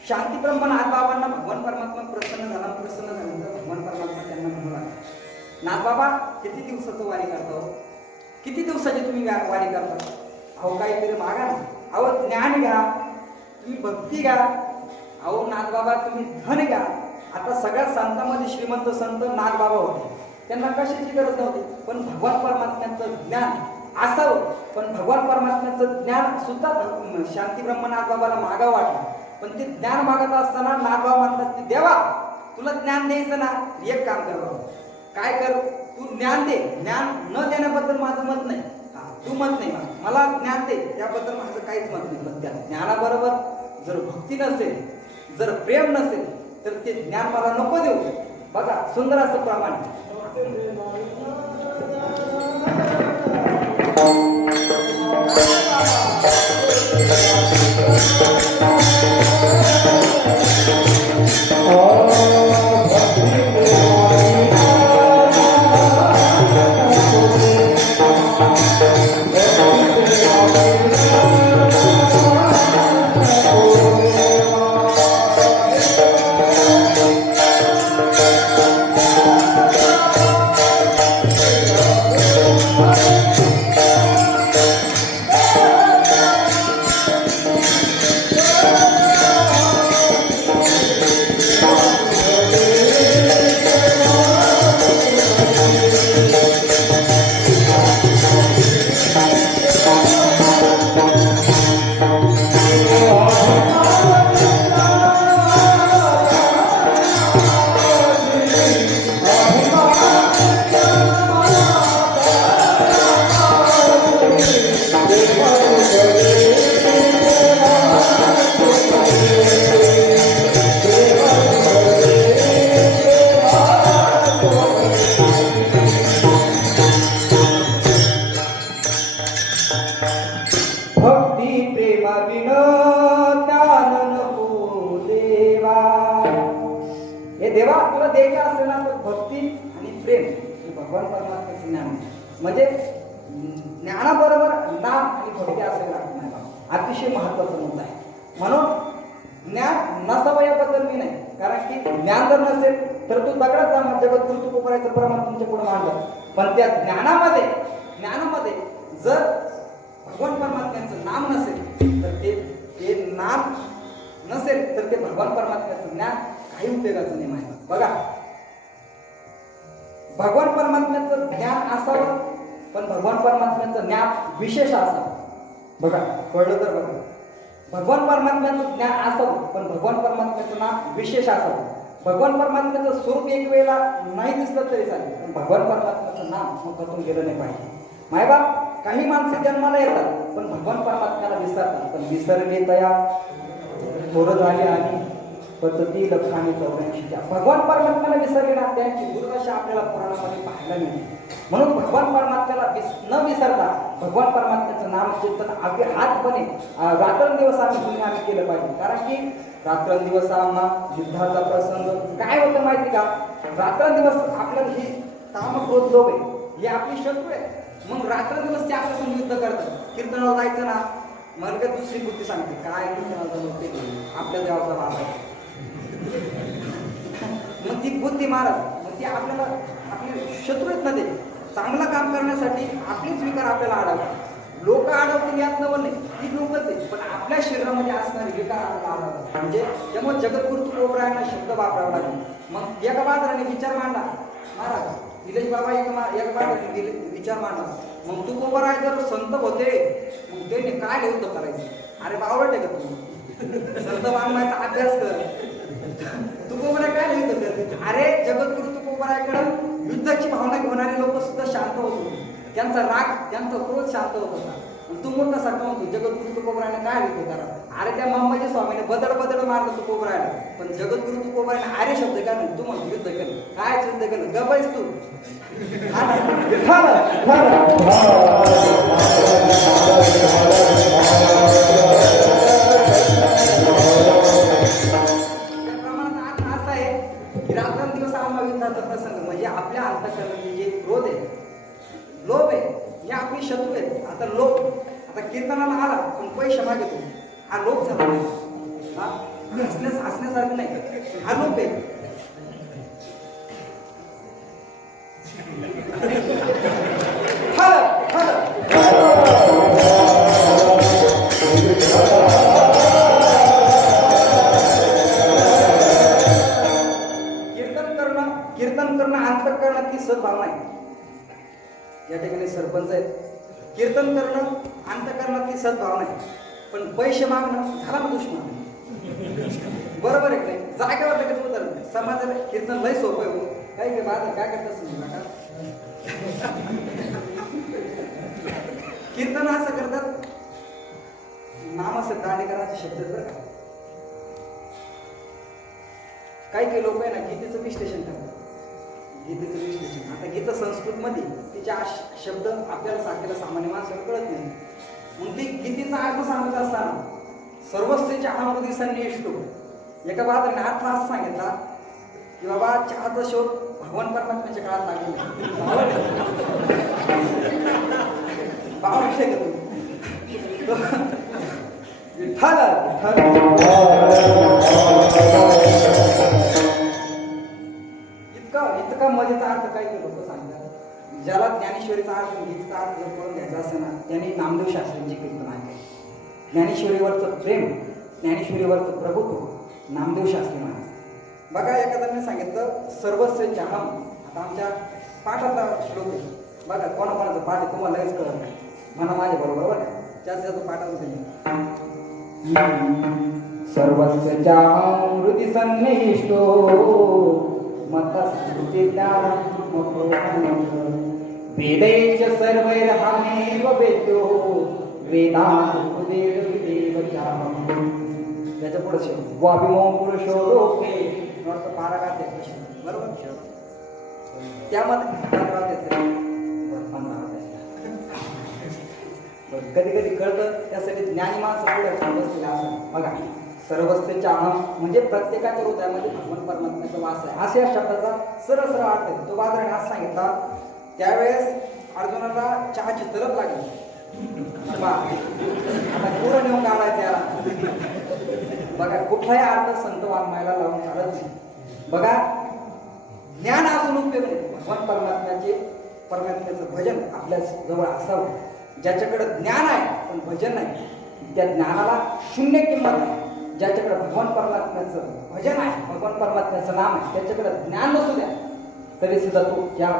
शांतीब्रह्म नाथबाबांना भगवान परमात्मा प्रसन्न झाला तर भगवान परमात्मा त्यांना म्हणू लागला, नाथबाबा किती दिवसाचं वारी करता हो, किती दिवसाची तुम्ही वारी करता? अहो काहीतरी मागा ना, अहो ज्ञान घ्या, तुम्ही भक्ती घ्या, अहो नाथबाबा तुम्ही धन घ्या. आता सगळ्या संतांमध्ये श्रीमंत संत नाथबाबा होते, त्यांना कशाची गरज नव्हती. पण भगवान परमात्म्याचं ज्ञान असावं, पण भगवान परमात्म्याचं ज्ञान सुद्धा शांती ब्रह्मनाथ बाबाला मागावं वाटलं. पण ते ज्ञान मागत असताना नाथबाबा म्हणतात की देवा तुला ज्ञान द्यायचं ना, एक काम कर बाबा, काय कर, तू ज्ञान दे. ज्ञान न देण्याबद्दल माझं मत नाही, तू मत नाही, मला ज्ञान दे त्याबद्दल माझं काहीच मत नाही. पण त्या ज्ञानाबरोबर जर भक्ती नसेल, जर प्रेम नसेल, तर ते ज्ञान मला नको देऊ. बघा, सुंदर असं प्रमाण. भगवान परमात्म्याचं ज्ञान म्हणजे ज्ञानाबरोबर नाम आणि भक्ती असावी लागत नाही बाबा. अतिशय महत्वाचा मुद्दा आहे. म्हणून ज्ञान नसावं याबद्दल मी नाही, कारण की ज्ञान जर नसेल तर तू दगडात जाणार, जगत गुरु करायचं प्रमाण तुमच्या पुढे मांडलं. पण त्या ज्ञानामध्ये जर भगवान परमात्म्याचं नाम नसेल तर ते नाम नसेल तर ते भगवान परमात्म्याचं ज्ञान काही उपयोगाचं नाही माहिती. बघा, भगवान परमात्म्याचं ज्ञान असावं, पण भगवान परमात्म्याचं ज्ञान विशेष असावं. बघा, कळलं तर बघा, भगवान परमात्म्याचं ज्ञान असावं पण भगवान परमात्म्याचं नाम विशेष असावं. भगवान परमात्म्याचं स्वरूप एक वेळेला नाही दिसलं तरी चालेल, पण भगवान परमात्म्याचं नाम मुखातून गेलं नाही पाहिजे. मायबाप, काही माणसे जन्माला येतात पण भगवान परमात्म्याला विसरतात. पण विसरले तया थोडं झाले आणि पद्धती लक्षाने 84च्या भगवान परमात्म्याला विसरले ना, त्यांची दुर्दशा आपल्याला पुराणामध्ये पाहायला मिळते. म्हणून भगवान परमात्म्याला न विसरता भगवान परमात्म्याचं नाम चिंतन अगदी हातपणे रात्रंदिवस आम्ही केलं पाहिजे. कारण की रात्रंदिवस आम्हा युद्धाचा प्रसंग काय होतं माहिती का? रात्रंदिवस आपल्याला ही काम क्रोध लोभ आहे, हे आपली शत्रू आहे. मग रात्रंदिवस ते आपल्यासमोर युद्ध करतात. कीर्तनाला जायचं ना, मला काय दुसरी बुद्धी सांगते काय कीर्तनाला होते आपल्या देवाचा वाद आहे. मग ती बुद्धी मारत, मग ती आपल्याला आपले शत्रू आहेत ना, ते चांगलं काम करण्यासाठी आपलेच विकार आपल्याला अडवतात. लोक अडवतील यात नवं नाही, ती लोकच आहे, पण आपल्या शरीरामध्ये असणारे विकार आपल्याला अडवतात. म्हणजे त्यामुळे जगद्गुरु तुकोबरायांना शब्द वापरावा लागेल. मग एका बाजाराने विचार मांडला, महाराज निलेश बाबा एका बाजाराने विचार मांडला. मग तुकोबराय जर संत होते मग त्यांनी काय लिहून करायचं? अरे बावळट आहे का तू? संत वाङ्मयाचा अभ्यास कर. तुकोबराय काय लिहित होते? अरे जगद्गुरु तुकोबरायकडे युद्धाची भावना घेणारे लोक सुद्धा शांत होत होते, त्यांचा राग त्यांचा क्रोध शांत होत होता. तू मोठा सारखा म्हणतो जगद्गुरु तुकोबरायने काय लिहितो करा? अरे त्या मामाजी स्वामीने बदड मारलं तुकोबरायला, पण जगद्गुरु तुकोबरायने अरे शब्द का नाही? तू म्हणतो युद्ध केलं, काय युद्ध केलं? गबाईस तू. रात्रंदिवस आम्हा युद्धाचा प्रसंग म्हणजे आपल्या अंतःकरणाचे जे क्रोध आहे, लोभ आहे, हे आपली शत्रू आहेत. आता लोभ, आता कीर्तनाला आला पण पैसे मागतो, हा लोभ झाला नाही. हा हसण्यासारखं नाही, हा लोभ आहे. कीर्तन करणं अंतःकरणातली सद्भावना आहे. या ठिकाणी सरपंच आहेत. कीर्तन करणं अंतःकरणातली सद्भावना आहे, पण पैसे मागणं झाला ना दुश्मन. बरोबर आहे की नाही? जागेवर लगेच उतर. समाजाला कीर्तन लय सोपं आहे. काही बाजार काय करतात समजू का? कीर्तन असं करतात, नामाचं दांडेकरांचे शब्द बरं का. काही लोक आहे ना गीतेचं विश्लेषण करतात. गीतेचं विश्लेषण, आता गीता संस्कृतमध्ये तिचे शब्द आपल्याला सारख्याला सामान्य माणसाला कळत नाही. मग ती गीतेचा अर्थ सांगत असताना सर्वस्वच्या अमृदिसांनी इष्टो, एका बाजाराने अर्थ असं सांगितला की बाबा चहाचा शोध भगवान परमात्म्याच्या काळात लागला. इतका मजेचा अर्थ काही लोक सांगतात. ज्याला ज्ञानेश्वरीचा अर्थ गीतेचा अर्थ जर करून घ्यायचा असेल ना, त्यांनी नामदेव शास्त्रींची कीर्तन आहे. ज्ञानेश्वरीवरचं प्रेम, ज्ञानेश्वरीवरचं प्रभुत्व नामदेव शास्त्री म्हणाले. बघा, एखाद्याने सांगितलं सर्वस्व चहाम. आता आमच्या पाठातला श्लोक आहे बघा, कोणाकोणाचं पाठ आहे तुम्हाला लगेच कळत नाही. म्हणा माझ्या बरोबर बघा, त्याचं पाठात सर्वस्व चहाम हृदय सन्निष्ठो वेदैश्च सर्वैर्हामेव वेद्यो त्याच्या पुढे वाभिमो पुरुषो लोके पारागात येतो. बरोबर, त्यामध्ये कधी कधी कळतं, त्यासाठी ज्ञानी माणसं पुढे बसलेला असं. बघा, सर्वस्वच्या अहम म्हणजे प्रत्येकाच्या हृदयामध्ये भगवान परमात्म्याचा वास आहे, अशा या शब्दाचा सरळ अर्थ आहे. तो बाजाराने आज सांगितला त्यावेळेस अर्जुनाला चहाची तलप लागली. आता पुढं नेऊन काढायचं याला. बघा कुठलाही अर्थ संत वाङ्मयाला लावून चालत नाही. बघा ज्ञान असून उपयोग नाही. भगवान परमात्म्याचं भजन आपल्या जवळ असावं. ज्याच्याकडे ज्ञान आहे पण भजन नाही त्या ज्ञानाला शून्य किंमत आहे. ज्याच्याकडे भगवान परमात्म्याचं भजन आहे, भगवान परमात्म्याचं नाम आहे, त्याच्याकडे ज्ञान नसू द्या तरी सुद्धा तो या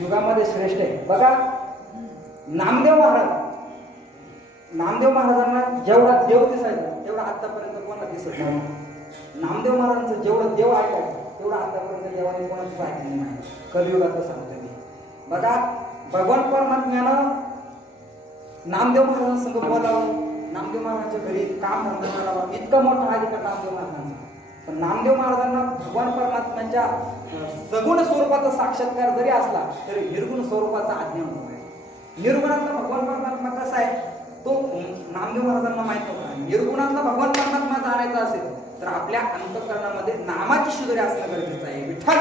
युगामध्ये श्रेष्ठ आहे. बघा नामदेव महाराजांना जेवढा देव दिसायचा तेवढा आतापर्यंत कोणाला दिसत नाही. नामदेव महाराजांचं जेवढं देव ऐकायचं तेवढं आतापर्यंत देवाने कोणाच ऐकलं नाही. कलियुगाचं सांगतो मी. बघा भगवान परमात्म्यानं नामदेव महाराजांसंग बोलावं, नामदेव महाराजांच्या घरी काम धंदा करावं, इतका मोठा अधिकार नामदेव महाराजांचा. पण नामदेव महाराजांना भगवान परमात्म्याच्या सगुण स्वरूपाचा साक्षात्कार जरी असला तरी निर्गुण स्वरूपाचा अज्ञान होत आहे. निर्गुणातला भगवान परमात्मा कसा आहे तो नामदेव महाराजांना माहित नव्हता. निर्गुणातला भगवान परमात्मा जाणायचा असेल तर आपल्या अंतःकरणामध्ये नामाची शुद्धि असणं गरजेचं आहे. विठ्ठल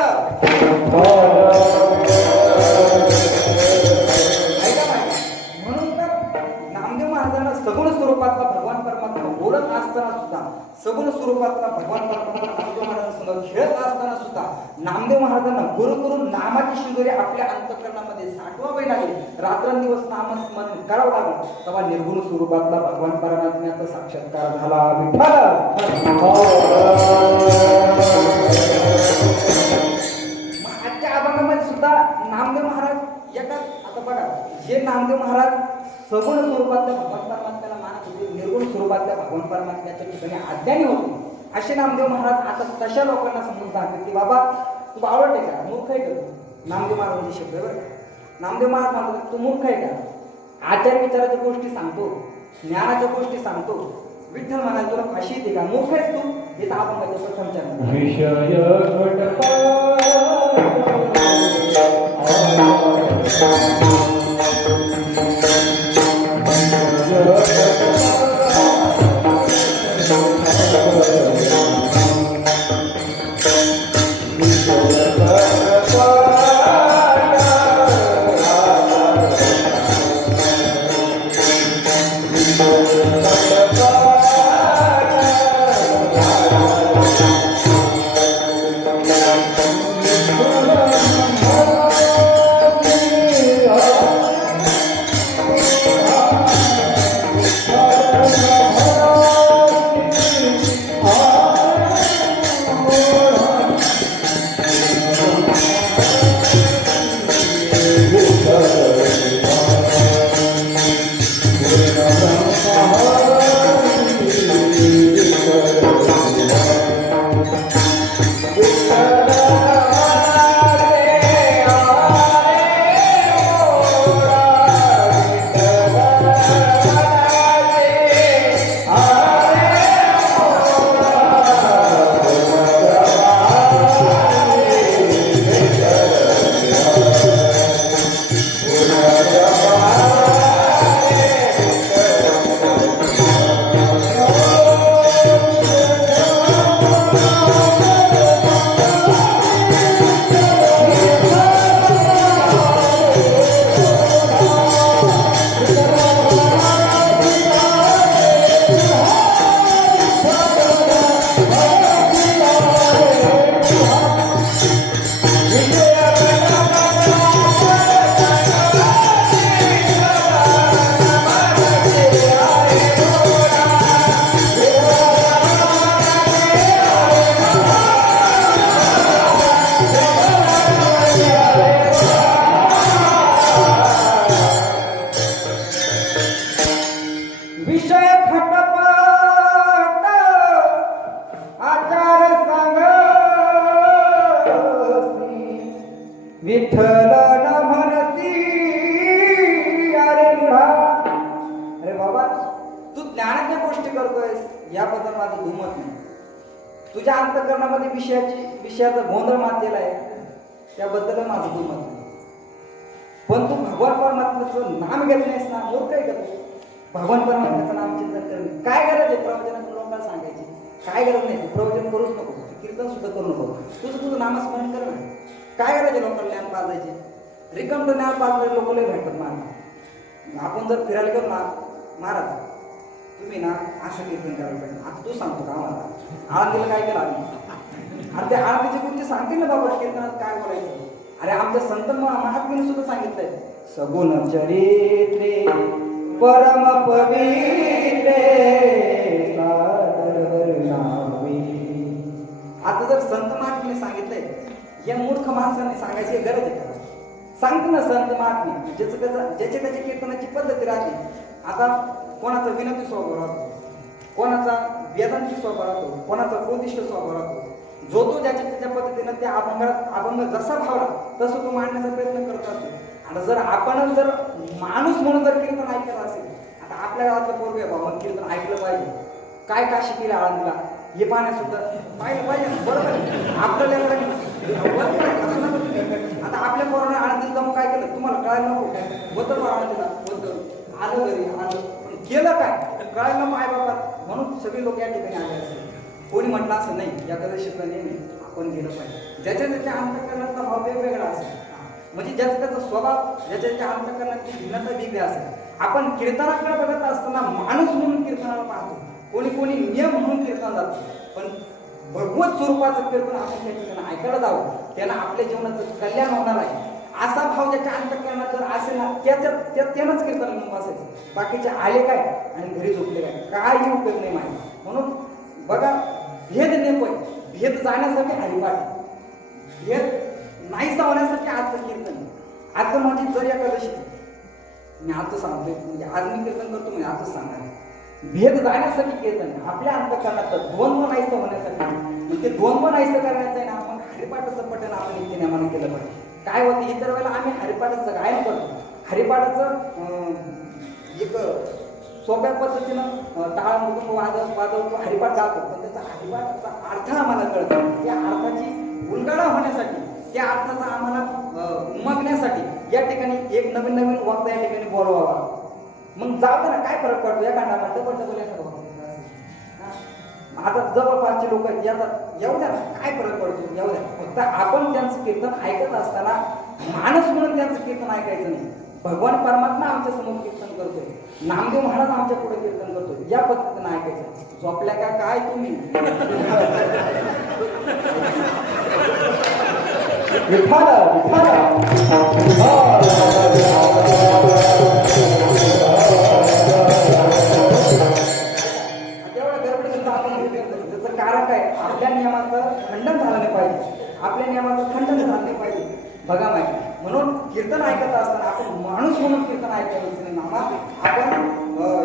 म्हणून तर नामदेव महाराजांना सगुण स्वरूपातला भगवान परमात्मा बोलत असताना सुद्धा, सगुण स्वरूपातला भगवान परमात्मा नामदेव महाराजांसंग खेळत असताना सुद्धा नामदेव महाराजांना गुरु करून नामाची शुद्धि आपल्या अंतःकरणामध्ये साठवावी लागली. रात्रंदिवस नामस्मरण करावं लागलं. तेव्हा निर्गुण स्वरूपातला भगवान परमात्म्याचा साक्षात्कार झाला. विठ्ठल आजच्या अभंगामध्ये सुद्धा नामदेव महाराज एका आता बघा हे नामदेव महाराज सगुण स्वरूपातल्या भगवान परमात्म्याला मानत होते, निर्गुण स्वरूपातल्या भगवान परमात्म्याच्या ठिकाणी अज्ञानी होते. असे नामदेव महाराज आता तशा लोकांना समजून सांगतात की बाबा तू आवडते का, मूर्ख आहे का. नामदेव महाराजांचे शब्द बरं. नामदेव महाराज म्हणतात तू मूर्ख आहे का, आचार विचाराच्या गोष्टी सांगतो, ज्ञानाच्या गोष्टी सांगतो. विठ्ठल म्हणाल तुला फाशी येते का, मूर्ख आहेस तू. हे तर आपण प्रथम चरण विठ्ठल न म्हणसी अरे मुढा. अरे बाबा तू ज्ञानाच्या गोष्टी करतोयस याबद्दल माझं दुमत नाही. तुझ्या अंतःकरणामध्ये विषयाचा गोंधळ मातलेला आहे त्याबद्दल माझं दुमत नाही. पण तू भगवान परमात्म्याचं नाम घेत नाहीस ना, मूर्ख आहे का तू. भगवान परमात्म्याचं नाम चिंतन करणे काय गरज आहे प्रवचनातून लोकांना सांगायची, काय गरज नाही. तू प्रवचन करूच नको, कीर्तन सुद्धा करू नको, तुझं नामस्मरण कर ना. काय गरज आहे लोकांना ज्ञान पाजायचे. रिकम न्याय पाच लोक लय भेटतात मला. आपण जर फिरायला गेलो ना, महाराज तुम्ही ना असं कीर्तन करायला पाहिजे. आता तू सांगतो का आम्हाला? आळंदीला काय केलं आम्ही? आणि त्या आळंदीची गोष्टी सांगतील ना बाबा कीर्तनात काय बोलायचं. अरे आमच्या संत महात्म्याने सुद्धा सांगितलंय, सगुण चरित्रे परम पवित्रे सादर वर्णावे. आता जर संत महात्म्याने सांगितलंय, या मूर्ख माणसाने सांगायची गरज आहे का? सांगते ना संत महात्मे, ज्याच्या त्याच्या कीर्तनाची पद्धती राहते. आता कोणाचा विनंती स्वभाव राहतो, कोणाचा वेदांती स्वभाव राहतो, कोणाचा प्रोदिष्ट स्वभाव राहतो. जो तो ज्याच्या त्याच्या पद्धतीनं त्या अभंग जसा भावला तसं तो मांडण्याचा प्रयत्न करत असतो. आणि जर आपण जर माणूस म्हणून जर कीर्तन ऐकलं असेल, आता आपल्या गावातलं पोरगे बाबा कीर्तन ऐकलं पाहिजे, काय का शिकले आळंदीला हे पाहण्यासुद्धा पाहिलं पाहिजे. बरोबर आहे आपल्याला आता आपल्या पोराने आळंदीला जाऊन काय केलं तुम्हाला कळायला नको. होतं आळंदीला होतं, आलं घरी आलं, पण केलं काय कळायला नको आई बाबा. म्हणून सगळे लोक या ठिकाणी आले असेल. कोणी म्हटलं असं नाही एकादशीचा नेहमी आपण गेलं पाहिजे. ज्याच्या त्याच्या अंतःकरणाचा भाव वेगवेगळा असेल, म्हणजे ज्याचा त्याचा स्वभाव ज्याच्या त्याच्या अंतःकरणाची भिन्नता वेगळी असेल. आपण कीर्तनाकडे बघत असताना माणूस म्हणून कीर्तनाला पाहतो, कोणी कोणी नियम म्हणून कीर्तन जातो. पण भगवत स्वरूपाचं कीर्तन आपण त्या ठिकाणी ऐकायला जावं, त्यांना आपल्या जीवनाचं कल्याण होणार आहे असा भाव ज्याच्या अंतःकरणात जर असेल ना, त्यानंच कीर्तन म्हणून बसायचं. बाकीचे आले काय आणि घरी झोपले काय, काही उपयोग नाही माहिती. म्हणून बघा भेद नेपोय, भेद जाण्यासाठी हरिपाठ, भेद नाही होण्यासाठी आजचं कीर्तन. आजचं म्हणजे जर एकादशीचं मी आता सांगतोय, म्हणजे आज मी कीर्तन करतो म्हणजे आजच सांगणार आहे. भेद जाण्यासाठी कीर्तन, आपल्या अंतःकरणात द्वंद्व नाहीसं होण्यासाठी. म्हणजे द्वंद्व नाहीसं करायचं आहे ना, आपण हरिपाठाचं पठण आपण नित्यनेमानं केलं पाहिजे. काय होतं इतर वेळेला आम्ही हरिपाठाचं गायन करतो, हरिपाठाचं एक सोप्या पद्धतीनं टाळ मृदुंग वाजवतो हरिपाठ गातो, पण त्याचा हरिपाठाचा अर्थ आम्हाला कळतो. त्या अर्थाची उलगडा होण्यासाठी, त्या अर्थाचा आम्हाला उमगण्यासाठी या ठिकाणी एक नवीन नवीन वक्ता या ठिकाणी बोलवावा. मग जाऊ ना काय फरक पडतो या कांडाला डबल बोलायचं. आता जवळपासचे लोक येतात, येऊ द्या ना काय फरक पडतो, येऊ द्या. फक्त आपण त्यांचं कीर्तन ऐकत असताना माणूस म्हणून त्यांचं कीर्तन ऐकायचं नाही. भगवान परमात्मा आमच्या समोर कीर्तन करतोय, नामदेव महाराज आमच्या पुढे कीर्तन करतोय, या पद्धतीनं ऐकायचं. झोपल्या का काय तुम्ही? त्याचं कारण काय, आपल्या नियमाचं खंडन झालं नाही पाहिजे, आपल्या नियमाचं खंडन झालं नाही पाहिजे. बघा माहिती म्हणून कीर्तन ऐकत असताना आपण माणूस म्हणून कीर्तन ऐकायचं नामा. आपण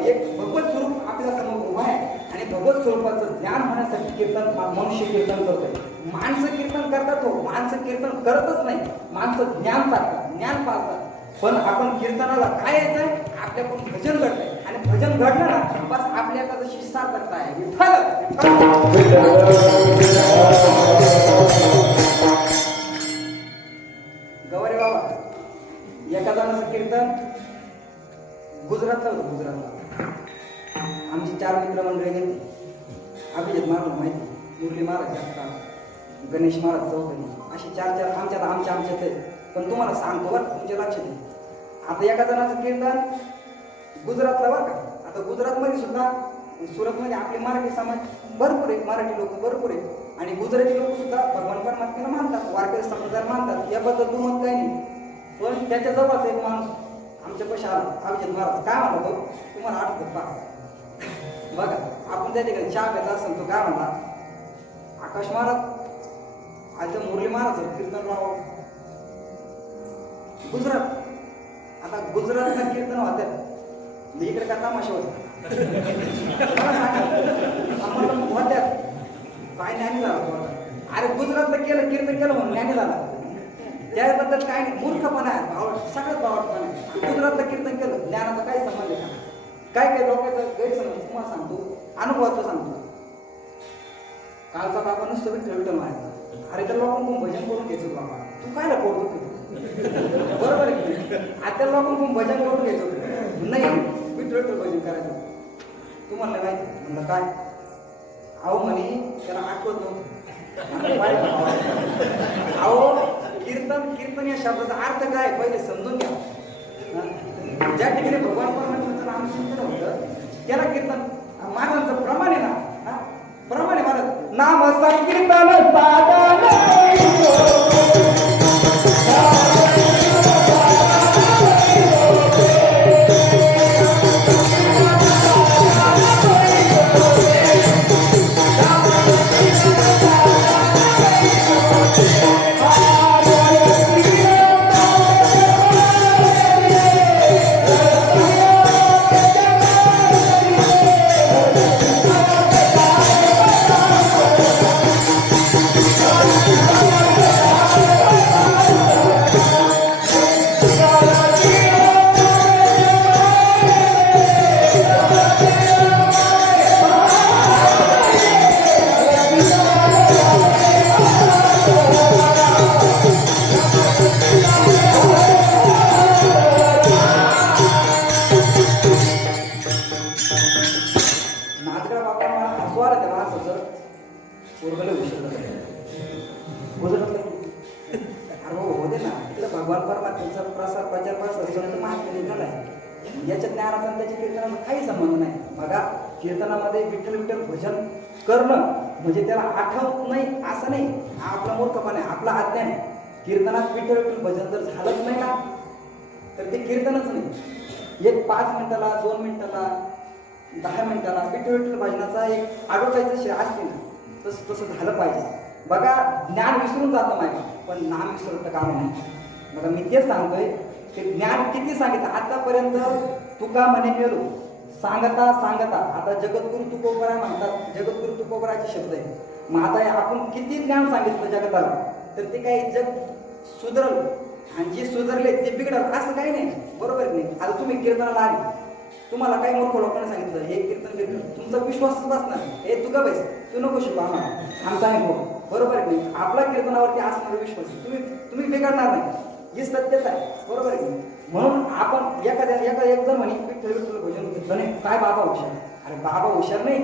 एक भगवत स्वरूप आपल्या समोर उभं आहे आणि भगवत स्वरूपाचं ज्ञान होण्यासाठी कीर्तन मनुष्य कीर्तन करतोय. माणसं कीर्तन करतात, हो माणसं कीर्तन करतच नाही, माणसं ज्ञान सांगतात, ज्ञान पाहतात. पण आपण कीर्तनाला काय यायचंय, आपल्याकडून भजन घडलंय आणि भजन घडलं ना बस आपल्या एखादं सार्थकता आहे. गवारे बाबा एका जणाचं कीर्तन गुजरातला होतं. गुजरातला आमची 4 मित्र मंडळी गेली. अभिजित महाराज माहिती, मुरली महाराज आता, गणेश महाराज चौधरी, असे 4 आमच्यात आहेत. पण तुम्हाला सांगतो बरं तुमच्या लक्षात येईल. आता एका जणाचं कीर्तन गुजरातला बरं का. आता गुजरातमध्ये सुद्धा सुरतमध्ये आपले मराठी समाज भरपूर आहे, मराठी लोक भरपूर आहे आणि गुजराती लोक सुद्धा भगवान परमात्म्याला मानतात, वारकरी संप्रदाय मानतात, याबद्दल दुमत काही नाही. पण त्याच्या जवळच एक माणूस आमच्या पैसे आला, अभिजित महाराज काय म्हणतो तुम्हाला आठवत पहा. बघा आपण त्या ठिकाणी चहा प्यायचा असेल तो काय म्हणला, आकाश महाराज आज मुरली महाराज कीर्तन राव गुजरात. आता गुजरातला कीर्तन होत्यात, मी इकडे का तमाशा होता मला सांगा आपण होत्यात काय ज्ञानी झाला. अरे गुजरातला केलं कीर्तन केलं म्हणून ज्ञानी झाला, त्याबद्दल काय नाही, मूर्खपणा आहे, सगळ्यात बावटपणा आहे. गुजरातला कीर्तन केलं ज्ञानाचा काय संबंध आहे का? काय काय लोकांचा गैरसमज तुम्हाला सांगतो, अनुभवाचं सांगतो. कालचा बाबा नुसतं ठेवलं माझ्या, अरे तर लोकांकडून भजन करून घ्यायचं बाबा, तू काय लपवतो तू बरोबर आहे. आता लोकांकडून भजन करून घ्यायचं नाही, विठ्ठल भजन करायचं. तुम्हाला माहिती म्हणलं काय, अहो म्हणे त्याला आठवत नव्हतं. अहो कीर्तन या शब्दाचा अर्थ काय पहिले समजून घ्या. ज्या ठिकाणी भगवान परमेश्वराचं नामचिंतन होतं त्याला कीर्तन. महाराजांचं प्रमाण आहे ना, प्रमाण आहे महाराज. नाम संकीर्तन साधन याच्या ज्ञानाचा त्याच्या कीर्तनाला काही संबंध नाही. बघा कीर्तनामध्ये विठ्ठल विठ्ठल भजन करणं म्हणजे त्याला आठवत नाही असं नाही, हा आपला मूर्खपणा आहे, आपला अज्ञान आहे. कीर्तनात विठ्ठल विठ्ठल भजन जर झालंच नाही ना तर ते कीर्तनच नाही. एक 5 मिनिटाला 2 मिनिटाला 10 मिनिटाला विठ्ठल विठ्ठल भजनाचा एक आडोटायचं शे असते ना तसं झालं पाहिजे. बघा ज्ञान विसरून जातं माहिती पण नाम विसरत काम नाही. बघा मी तेच सांगतोय ते ज्ञान किती सांगितलं आतापर्यंत. तुका म्हणे मेलो सांगता सांगता आता जगद्गुरु तुकोबरा म्हणतात, जगद्गुरु तुकोबराचे शब्द आहे. मग आता आपण किती ज्ञान सांगितलं जगताला तर ते काही जग सुधरल आणि जे सुधरले ते बिघडल असं काही नाही. बरोबर नाही. आता तुम्ही कीर्तनाला आले, तुम्हाला काही मूर्ख लोकांनी सांगितलं हे कीर्तन कीर्तन तुमचा विश्वासच बसणार हे तू का बैस तू नको शिकू आम्हाला आमचा आहे हो. बरोबर आहे नाही. आपला कीर्तनावरती असणारा विश्वास तुम्ही बिघडणार नाही ही सत्यता आहे. बरोबर आहे. म्हणून आपण एक जण म्हणे विठ्ठल विठ्ठल भजन घेतलं नाही काय बाबा हुशार. अरे बाबा हुशार नाही,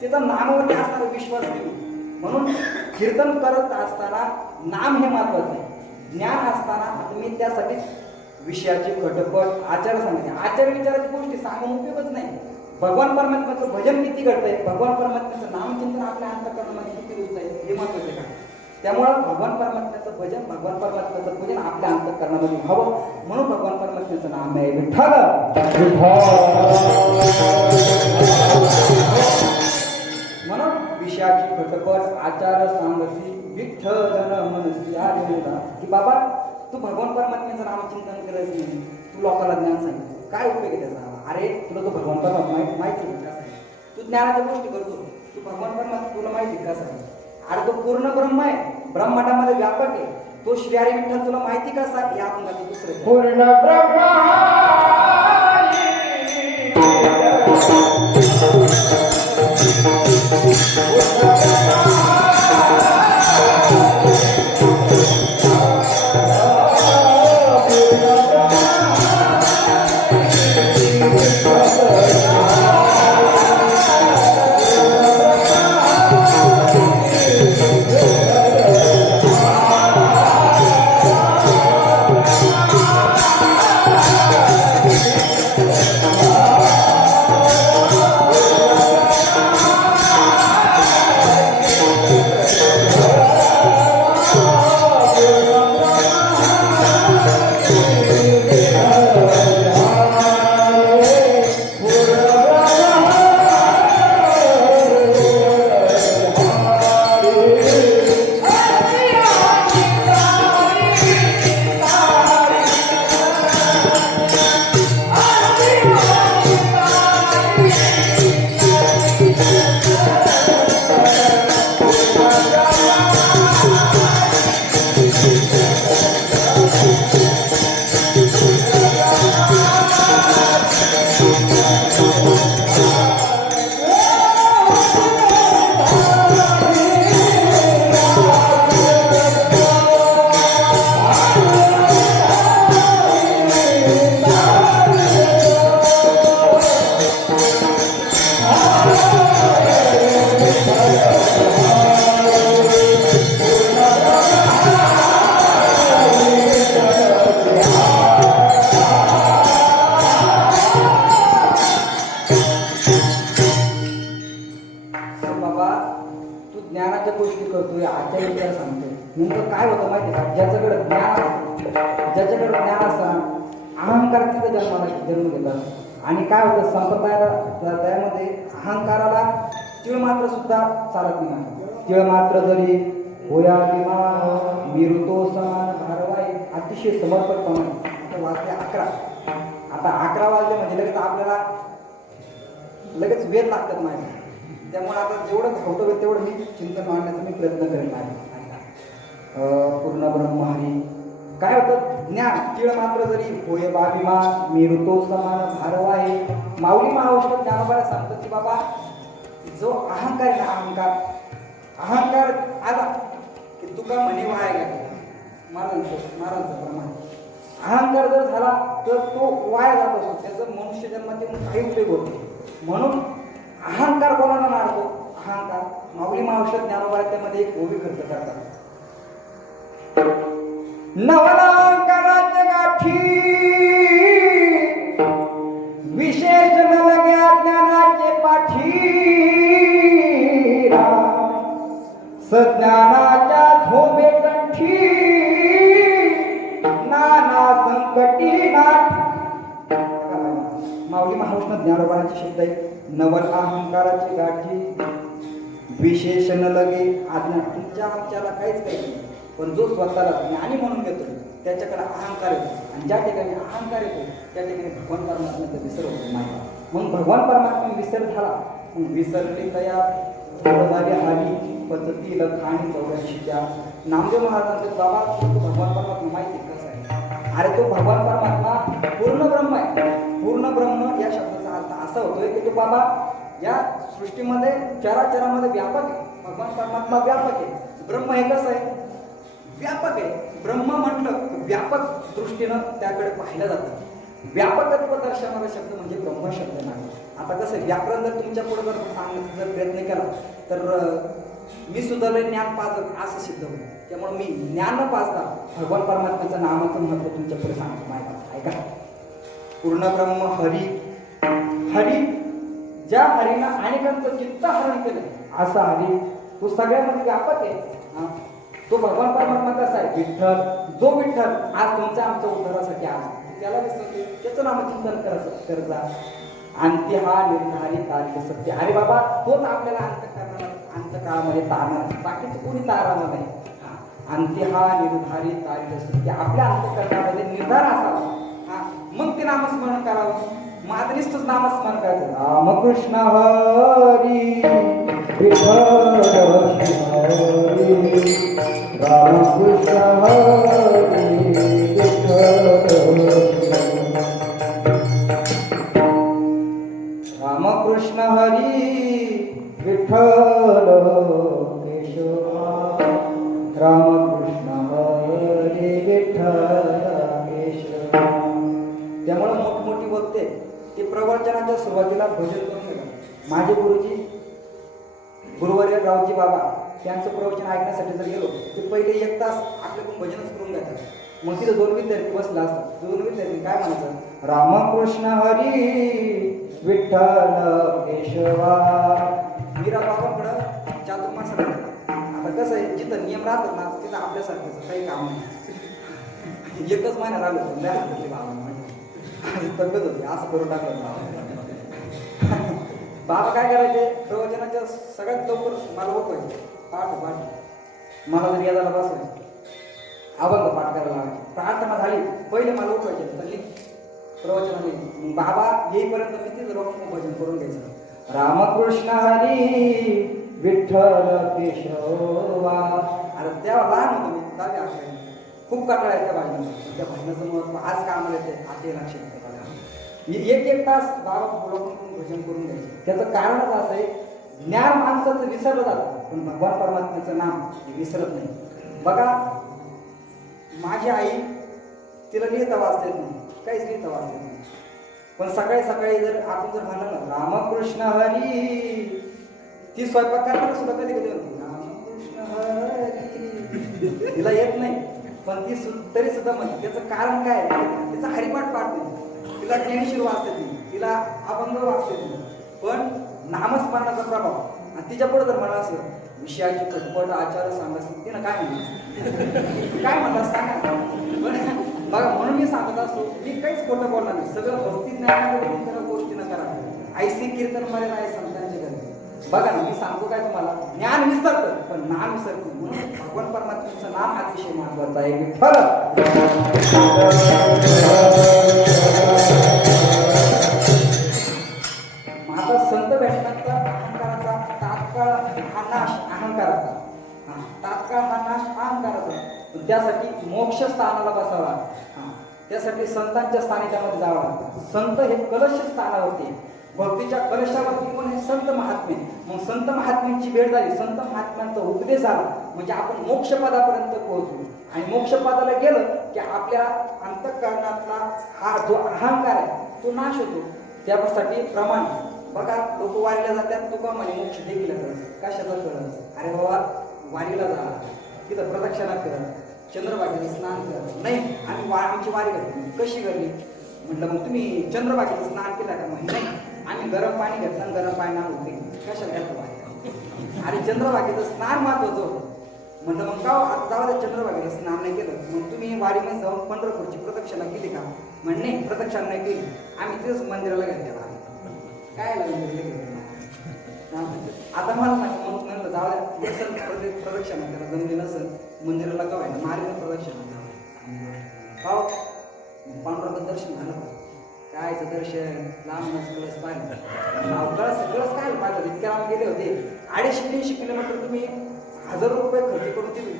त्याचा नामावरती असणारा विश्वास नाही. म्हणून कीर्तन करत असताना नाम हे महत्वाचं आहे. ज्ञान असताना मी त्यासाठीच विषयाची खटपट आचार सांगितले. आचार विचाराची गोष्टी सांगून उपयोगच नाही. भगवान परमात्म्याचं भजन किती घडतंय, भगवान परमात्म्याचं नामचिंतन आपल्या अंतःकरणामध्ये किती होत आहे हे महत्वाचं का. त्यामुळं भगवान परमात्म्याचं भजन भगवान परमात्म्याचं पूजन आपल्या अंतःकरणामध्ये व्हावं म्हणून भगवान परमात्म्याचं नाम आहे विठ्ठल. म्हणून विषयाची खटपट आचार सांगसी विठ्ठल मनसी आलेला की बाबा तू भगवान परमात्म्याचं नामचिंतन करायचं नाही, तू लोकांना ज्ञान सांगितलं काय उपयोग आहे त्याचा. अरे तुला तो भगवान परमात्मा माहिती कसा आहे, तू ज्ञानाच्या गोष्टी करतो, तू भगवान परमात्मा तुला माहिती कसा आहे. अरे तो पूर्ण ब्रह्म आहे, ब्रह्मांडामध्ये व्यापक आहे, तो श्री हरी विठ्ठल तुला माहिती कसा या आपण दुसरं पूर्ण ब्रह्मा होतं माहिती का, ज्याच्याकडे ज्ञान असतं अहंकार तिथं जन्म घेतात. आणि काय होतं संप्रदायामध्ये अहंकाराला तीळ मात्र सुद्धा चालत नाही. तीळ मात्र जरी होया विमान मिरुतो समान भारवाई, अतिशय समर्पकपणे वाजले 11. आता 11 वाजले म्हणजे लगेच आपल्याला लगेच वेद लागतात नाही. त्यामुळे आता जेवढं धावतो वेळ तेवढं मी चिंतन मांडण्याचा मी प्रयत्न करेन आहे. पूर्ण ब्रह्महरी काय होतं ज्ञान तीळ मात्र जरी होय बाभिमान मिरुतो समान भारवाई. माऊली महाऔषध ज्ञानोबाला सांगतात की बाबा जो अहंकार आहे ना, अहंकार आला की तुका म्हणे वाया गेला. महाराजांचं प्रमाण अहंकार जर झाला तर तो वाया जात असतो, त्याचं मनुष्य जन्मात येऊन काही उपयोग होते. म्हणून अहंकार कोणाला मारतो? अहंकार. माऊली महाऔषध ज्ञानोबा त्यामध्ये एक ओवी खर्च करतात. नवलांकराच्या गाठी विशेष न लग्या ज्ञानाचे पाठी, सज्ञानाच्या झोबे कंठी नाना संकटी नाथ. माऊली महाराष्ट्र ज्ञानोबाचे शब्द आहे. नवल अहंकाराची गाठी विशेष न लगे आज्ञा. तुमच्या आमच्याला काहीच काही नाही, पण जो स्वतःला ज्ञानी म्हणून घेतो त्याच्याकडे अहंकार येतो. आणि ज्या ठिकाणी अहंकार येतो त्या ठिकाणी भगवान परमात्म्याचा विसर होतो नाही. मग भगवान परमात्मा विसर झाला, मग विसरले तया झाली हाली पचतील खाणी 84च्या. नामदेव महाराजांचे बाबा भगवान परमात्मा माहिती कसं आहे? अरे तो भगवान परमात्मा पूर्ण ब्रह्म आहे. पूर्ण ब्रह्म या शब्दाचा अर्थ असा होतोय की तो बाबा या सृष्टीमध्ये चराचरामध्ये व्यापक आहे. भगवान परमात्मा व्यापक आहे. ब्रह्म हे कसं आहे? व्यापक आहे. ब्रह्म म्हटलं व्यापक दृष्टीनं त्याकडे पाहिलं जातं. व्यापकत्व दर्शवणारा शब्द म्हणजे ब्रह्म शब्द नाही. आता कसं व्याकरण जर तुमच्या पुढे जर सांगण्याचा जर प्रयत्न केला तर मी सुद्धा लय ज्ञान पाजत असं सिद्ध होईल. त्यामुळे मी ज्ञान न पाजता भगवान परमात्म्याचं नामाचं महत्व तुमच्या पुढे सांगतो माहिती ऐका. पूर्ण ब्रह्म हरी. हरी ज्या हरीनं अनेकांचं चित्त हरण केलं असा हरी तो सगळ्यामध्ये व्यापक आहे. तो भगवान परमात्मा कसा आहे? विठ्ठल. जो विठ्ठल आज तुमच्या आमच्या उद्धारासाठी आला त्याला विसरते, त्याचं नामचिंतन करत जा. अंत्य हा निर्धारित तारीख सत्य. अरे बाबा तोच आपल्याला अंतकाळामध्ये तारणार, बाकीचं कोणी तारणार नाही. अंत्य हा निर्धारित तारीख सत्य. आपल्या अंतकरणामध्ये निर्धार असावा, मग ते नामस्मरण करावं. मग आता नुसतंच नामस्मरण करायचं. रामकृष्ण हरी विठ्ठल हरी रामकृष्ण हरी विठ्ठल रामकृष्ण हरी विठ्ठल केशवा रामकृष्ण हरी विठ्ठल केशवा. त्यामुळे मोठमोठी वक्ते ते प्रवचनाच्या सुरुवातीला भजन करून घेतात. माझे गुरुजी गुरुवर्य रावजी बाबा त्यांचं प्रवचन ऐकण्यासाठी जर गेलो ते पहिले 1 तास आपल्याकडून भजनच करून घेतात. मग तिथं 2 विद्यार्थी बसला असतात. 2 विद्यार्थी काय म्हणायचं? रामकृष्ण हरी विठ्ठल केशवा. मीरा बाबांकडं चातुर्मास. आता कसं आहे जिथं नियम राहतात ना तिथं आपल्यासारखं काही काम नाही. 1च महिना राहिलो तब्येत होती असं करून टाकलं. बाबा काय करायचे? प्रवचनाच्या सगळ्यात लवकर मला उठवायचे. पाठ मला जर यादाला बसवायचे, अभंग पाठ करायला लावायचे. प्रार्थना झाली पहिले मला उठवायचे, चालली प्रवचनाने. बाबा येईपर्यंत मी तिथं रोखून भजन करून घ्यायचं. रामकृष्ण हरी विठ्ठल केशवा. अरे तेव्हा लहान होतो मी, दहावी अकरावी. खूप कटाळा आहे त्या भाजनाचं. त्या भाजनाचं महत्व आज का आम्हाला येते आता लक्षात येते. 1 तास बाबा बोलवून भजन करून घ्यायचे. त्याचं कारणच असं आहे ज्ञान माणसाचं विसरलं जातं, पण भगवान परमात्म्याचं नाम हे विसरत नाही. बघा माझी आई तिला लिहिता वाचता येत नाही, काहीच लिहिता वाचता येत नाही. पण सकाळी सकाळी जर आपण जर म्हणलं ना रामकृष्ण हरी, ती स्वयंपाक करताना सुद्धा कधी कधी म्हणते रामकृष्ण हरी. तिला येत नाही पण ती तरी सुद्धा म्हणते. त्याचं कारण काय? तिचा हरिपाठ पाठ नाही, तिला ज्ञानेश्वर वाचते नाही, तिला अभंग वाचते नाही, पण नामस्मरणाचा प्रभाव. आणि तिच्या पुढे जर म्हणा असं विषयाची खटपट आचार सांगत ते ना काय म्हणलं काय म्हणतात सांगा पण बघा म्हणून मी सांगत असतो मी काहीच खोटं बोलणार नाही सगळं भक्ती ज्ञानामध्ये गोष्टी न करा ऐसी कीर्तन मध्ये नाही संतांचे घरी बघा ना मी सांगतो काय तुम्हाला ज्ञान विसरतं पण नाम विसरतो म्हणून भगवान परमात्म्याचं नाम अतिशय महत्वाचं आहे विठ्ठल माझा संत भेटतात तर अहंकाराचा तात्काळ हा नाश अहंकाराचा तात्काळ हा नाश अहंकाराचा त्यासाठी मोक्ष स्थानाला बसावा त्यासाठी संतांच्या स्थानी त्यामध्ये जावं लागतं संत हे कलश स्थानावरती भक्तीच्या कलशावरती पण हे संत महात्मे मग संत महात्म्यांची भेट झाली संत महात्म्यांचा उपदेश झाला म्हणजे आपण मोक्षपदापर्यंत पोहोचलो आणि मोक्षपदाला गेलं की आपल्या अंतःकरणातला हा जो अहंकार आहे तो नाश होतो त्यासाठी प्रमाण बघा लोक वारीला जातात तुका म्हणे मोक्ष देखील कशाचा कळत अरे बाबा वारीला जा तिथं प्रदक्षिणा कर चंद्रभागेचं स्नान कर नाही आम्ही आमची वारी करतो कशी करली म्हटलं मग तुम्ही चंद्रभागेचं स्नान केलं का म्हणजे नाही आम्ही गरम पाणी घेतलं आणि गरम पाणी नाम होते कशाला घ्यायचं वारी आणि चंद्रभागेचं स्नान महत्वाचं होतं म्हटलं मग का आता जाऊ द्या चंद्रभागेचं स्नान नाही केलं मग तुम्ही वारीमध्ये जाऊन पंढरपूरची प्रदक्षिणा केली का म्हणजे नाही प्रदक्षिणा नाही केली आम्ही तेच मंदिराला घेतल्या काय लागलं आता मला सांगा मग म्हणलं जाऊ द्या नसेल प्रदक्षिणा त्याला जमली नसेल मंदिराला का व्हायला मार्ग प्रदक्षिणा जाऊ पांडुरंग दर्शन झालं कायचं दर्शन लांबच कळस पाहिलं कळस काय पाहिलं इतक्या लांब गेले होते 250-300 किलोमीटर तुम्ही 1000 रुपये खर्च करून तुम्ही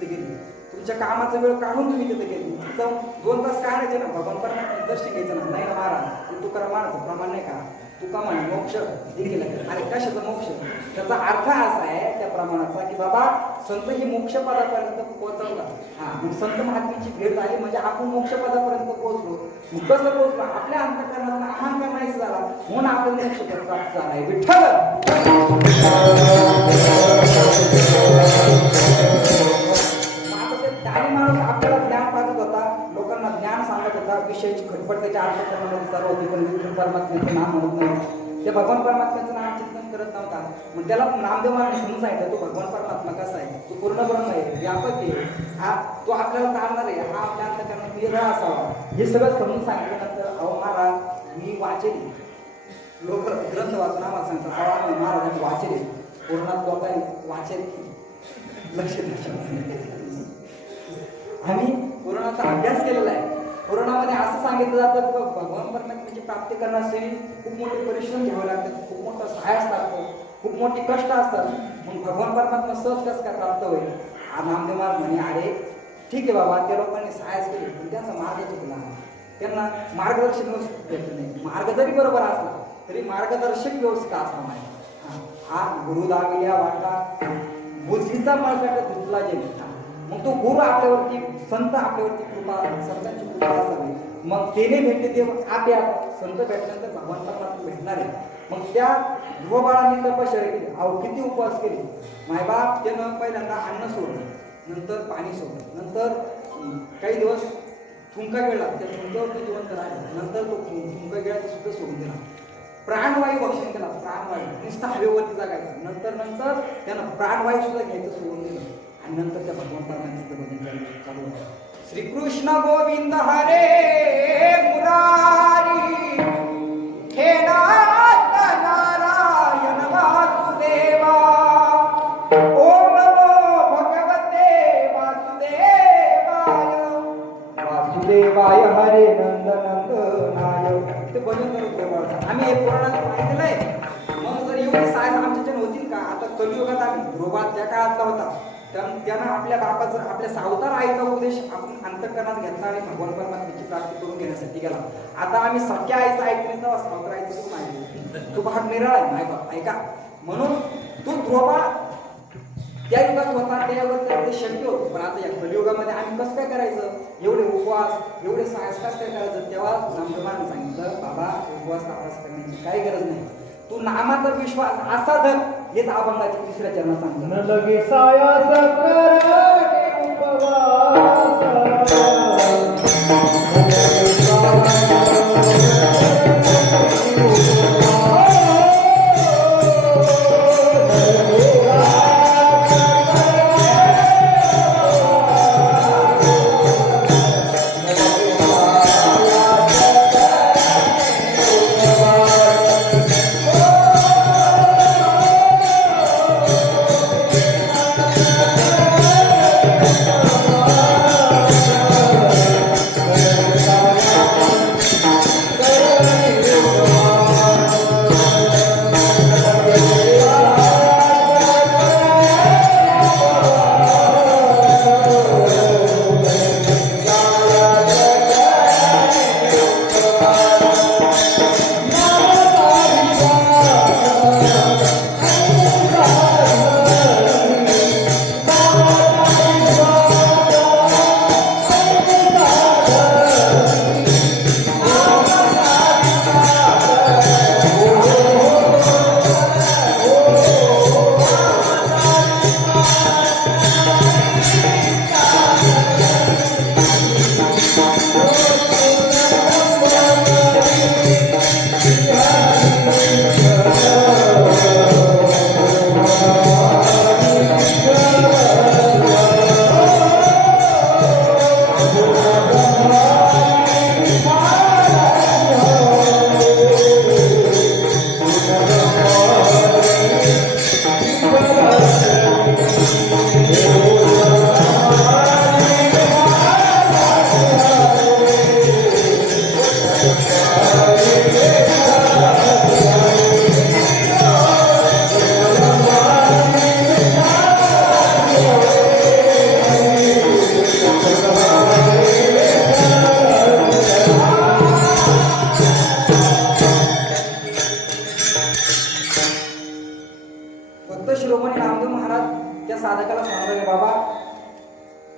तिथे गेले तुमच्या कामाचा वेळ काढून तुम्ही तिथे गेले जाऊन 2 तास काढायचे ना भगवान परमात्मा दर्शन घ्यायचं ना नाही ना महाराज तुकाराम महाराजचं प्रमाण नाही का तुका म्हणे मोक्ष देखील आणि कशाचा मोक्ष त्याचा अर्थ असा आहे त्या प्रमाणाचा की बाबा संत ही मोक्षपदापर्यंत पोहोचवतात मग संत महात्म्याची भेट झाली म्हणजे आपण मोक्षपदापर्यंत पोहोचलो मग कसं पोहोचलो आपल्या अंतःकरणातला अहंकार नाहीच झाला म्हणून आपल्याला मोक्षपद प्राप्त झालाय विठ्ठल त्याने माणूस आपल्याला ज्ञान पाजत होता लोकांना ज्ञान सांगत होता विषयाची खटपट त्याच्या अंतःकरणामध्ये चालू होती पण विठ्ठल परमात्म्याचं नाम म्हणत नाही ते भगवान परमात्म्याचं नाम चिंतन करत नव्हता मग त्याला नामदेव महाराज समजून सांगितलं तो भगवान परमात्मा कसा आहे तो पूर्ण ब्रह्म आहे व्यापक आहे तो आपल्याला तारणार आहे हा आपल्या अंतःकरणात वेगळा असावा हे सगळं समजून सांगितल्यानंतर अहो महाराज मी वाचेली लोक ग्रंथ वाचून आम्हाला सांगतात अहो महाराजांनी वाचेले पूर्णात लोकांनी वाचेल लक्ष आम्ही पुराणाचा अभ्यास केलेला आहे पुराणामध्ये असं सांगितलं जातं की भगवान परमात्म्याची प्राप्ती करण्यासाठी खूप मोठे परिश्रम घ्यावे लागतात खूप मोठा साहस लागतो खूप मोठी कष्ट असतात मग भगवान परमात्मा सहज कसं काय प्राप्त होईल नामदेव महाराज म्हणे अरे ठीक आहे बाबा त्या लोकांनी साहस केले पण त्यांचा मार्ग चुकला त्यांना मार्गदर्शन व्यवस्थित भेटलं नाही मार्ग जरी बरोबर असला तरी मार्गदर्शक व्यवस्थित असला नाही हा गुरु दाविल्या वाटा बुद्धीचा मार्ग धुतला गेला मग तो गुरु आपल्यावरती संत आपल्यावरती कृपा संतांची कृपा असावी मग तेने भेटले ते आपल्या संत भेटल्यानंतर भगवान परमात्मा भेटणार आहे मग त्या ध्रुवबाळांनी तपश्चर्या केली अहो किती उपवास केले मायबाप त्यानं पहिल्यांदा अन्न सोडलं नंतर पाणी सोडलं नंतर काही दिवस थुंका गेला त्या थुंकावरती जिवंत राहिलं नंतर तो थुंका गेळाचा सुद्धा सोडून दिला प्राणवायू भक्षण केला प्राणवायू नुसता हवेवरती जगायचा नंतर त्यानं प्राणवायू सुद्धा घ्यायचं सोडून दिलं आणि नंतर त्या भगवान परमात्म्याचं भजन चालू होतं श्रीकृष्ण गोविंद हरे मुरारी हे नाथ नारायण वासुदेवा ओम नमो भगवते वासुदेवाय हरे नंद नंदनाय ते भजन करत होतो आम्ही हे पुराणात माहिती नाही मग जर एवढी सायस आमच्याच्यानं होतील का आता कलियुगात आम्ही ध्रुवात त्या काळातला होता त्यानं आपल्या बापाचा आपल्या सावतार आईचा उपदेश आपण अंतःकरणात घेतला आणि भगवान परमात्म्याची प्राप्ती करून घेण्यासाठी गेला आता आम्ही सख्या आईचा ऐकले तेव्हा सावतार आईचं तू माहिती तो भाग निराळा आहे माय बाप ऐका म्हणून तो ध्रुवा त्या युगात होता त्या युगात एवढे शक्य होतं पण आता या कलियुगामध्ये आम्ही कसं काय करायचं एवढे उपवास एवढे साहस कसं काय करायचं तेव्हा नामदेवाने सांगितलं बाबा उपवास तापास करण्याची काही गरज नाही तू नामाचा विश्वास असा धर हेच अभंगाच्या 3ऱ्या चरणात सांगतो लगे सायास करे उपवास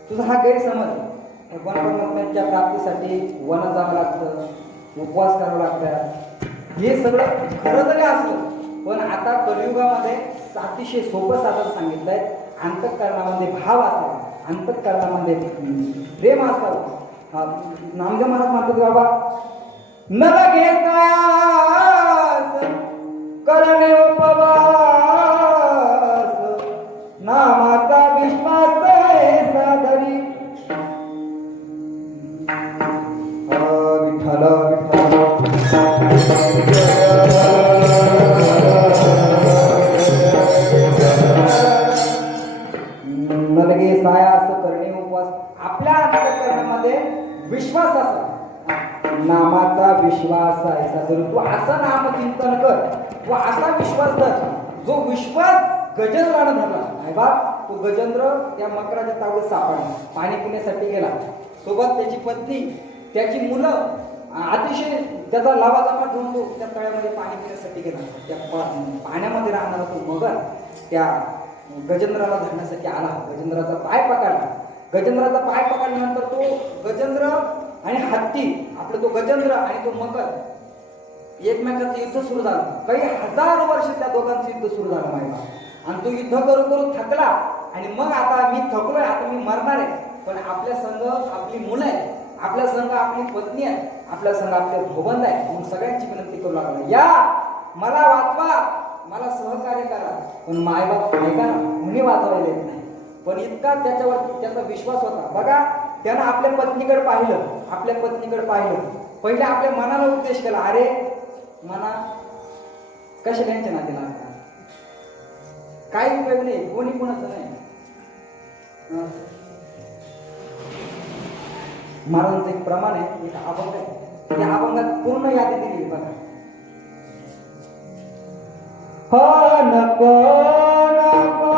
तुझा हा गैरसमज वनपरमात्म्याच्या प्राप्तीसाठी वन जावं लागतं, उपवास करावं लागतात, हे सगळं खरं जरी असलं पण आता कलियुगामध्ये अतिशय सोपं साधन सांगितलंय. अंतःकरणामध्ये भाव असावा, अंतःकरणामध्ये प्रेम असावं. नामदेव महाराज म्हणतात बाबा, न लगे कायास करणे उपवास, नामाचा विश्वास सादरी. विठ्ठल नलगे सायास करणे उपवास. आपल्या अंतःकरणामध्ये विश्वास असा, नामाचा विश्वास आहे. जर तू असं नाम चिंतन कर, तू असा विश्वास धर जो विश्वास गजेंद्रानं धरला. नाही बा, तो गजेंद्र त्या मकराच्या तावडीत सापडला, पाणी पिण्यासाठी गेला. सोबत त्याची पत्नी, त्याची मुलं, अतिशय त्याचा लावाजमा घेऊन तो त्या तळ्यामध्ये पाणी पिण्यासाठी गेला. त्या पाण्यामध्ये राहणारा तो मगर त्या गजेंद्राला धरण्यासाठी आला. गजेंद्राचा पाय पकडला. गजेंद्राचा पाय पकडल्यानंतर तो गजेंद्र आणि हत्ती, आपला तो गजेंद्र आणि तो मगर एकमेकांचं युद्ध सुरू झालं. काही हजार वर्ष त्या दोघांचं युद्ध सुरू झालं माहिती. आणि तो युद्ध करून करून थकला आणि मग आता मी थकलोय, आता मी मरणार आहे, पण आपल्या संघ आपली मुलं आहे, आपल्या संघ आपली पत्नी आहे, आपल्या संघ आपले भोबंद आहे. मग सगळ्यांची विनंती करू लागला, या मला वाचवा, मला सहकार्य करा. पण मायबाप ऐका ना, कुणी वाचवायला येत नाही. पण इतका त्याच्यावर त्याचा विश्वास होता. बघा, त्यानं आपल्या पत्नीकडे पाहिलं, आपल्या पत्नीकडे पाहिलं. पहिले आपल्या मनाला उद्देश केला, अरे मना कशा यांच्या नाते लागतात, काही उपयोग नाही, कोणी कोणाचं नाही. महाराजांचं एक प्रमाण आहे, एक अभंग आहे, त्या अभंगात पूर्ण यादी दिली बघा. हो नको नको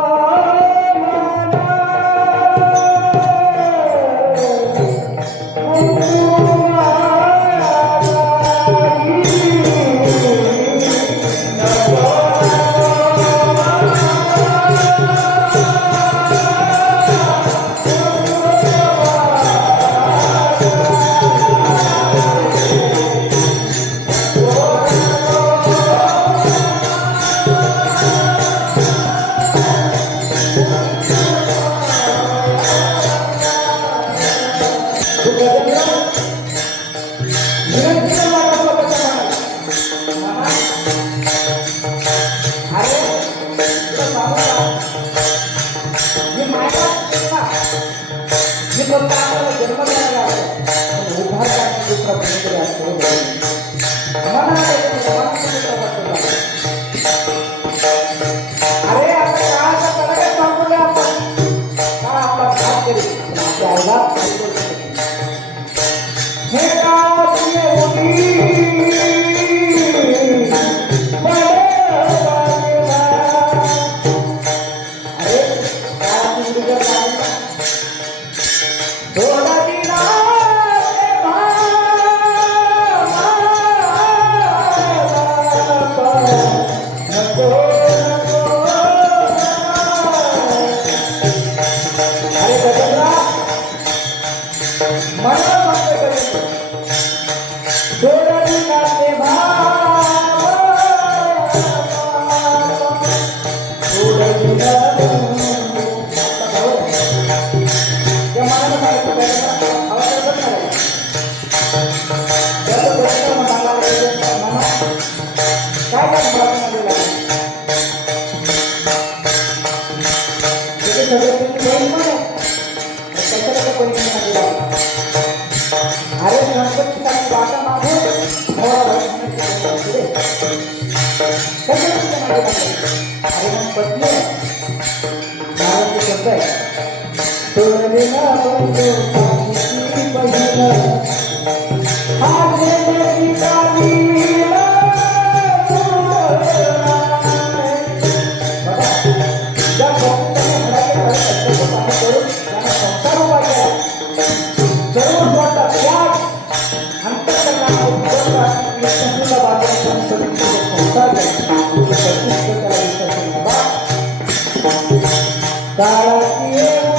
काळाची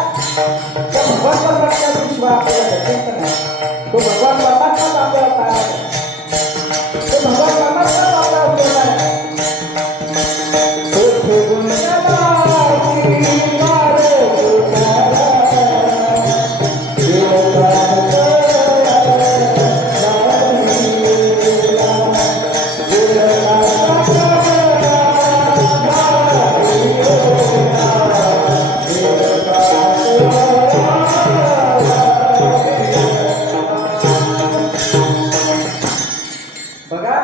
त्या भगवान परमात्म्याचा विश्वास आपल्याला भेटेल नाही. तो भगवान परमात्माच आपल्याला पाहायला आहे. तो भगवान परमात्माच आपल्याला उपयोग आहे. तो ठेवून बघा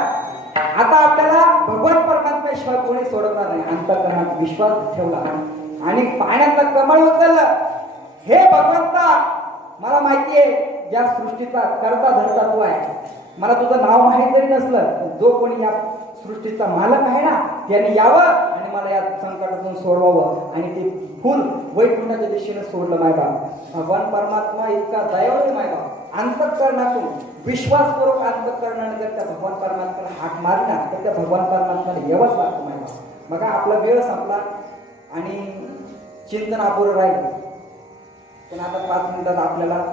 आता आपल्याला भगवान परमात्म्याशिवाय कोणी सोडवणार नाही. अंतःकरणात विश्वास ठेवला आणि पाण्यातलं कमळ उचललं. हे भगवंता मला माहिती आहे या सृष्टीचा करता धरता तू आहे. मला तुझं नाव माहीत जरी नसलं जो कोणी या सृष्टीचा मालक आहे ना त्याने यावं आणि मला या संकटातून सोडवावं आणि ते फुल वैकुंठाच्या दिशेने सोडलं माय बाप. भगवान परमात्मा इतका दयाळू माय बाप. अंतःकरणातून विश्वासपूर्वक अंतःकरणाने जर त्या भगवान परमात्म्याला हाक मारला तर त्या भगवान परमात्म्याला यावंच लागतं माय बाप. बघा आपला वेळ संपला आणि चिंतन अपुरं राहिलं. पण आता 5 मिनिटात आपल्याला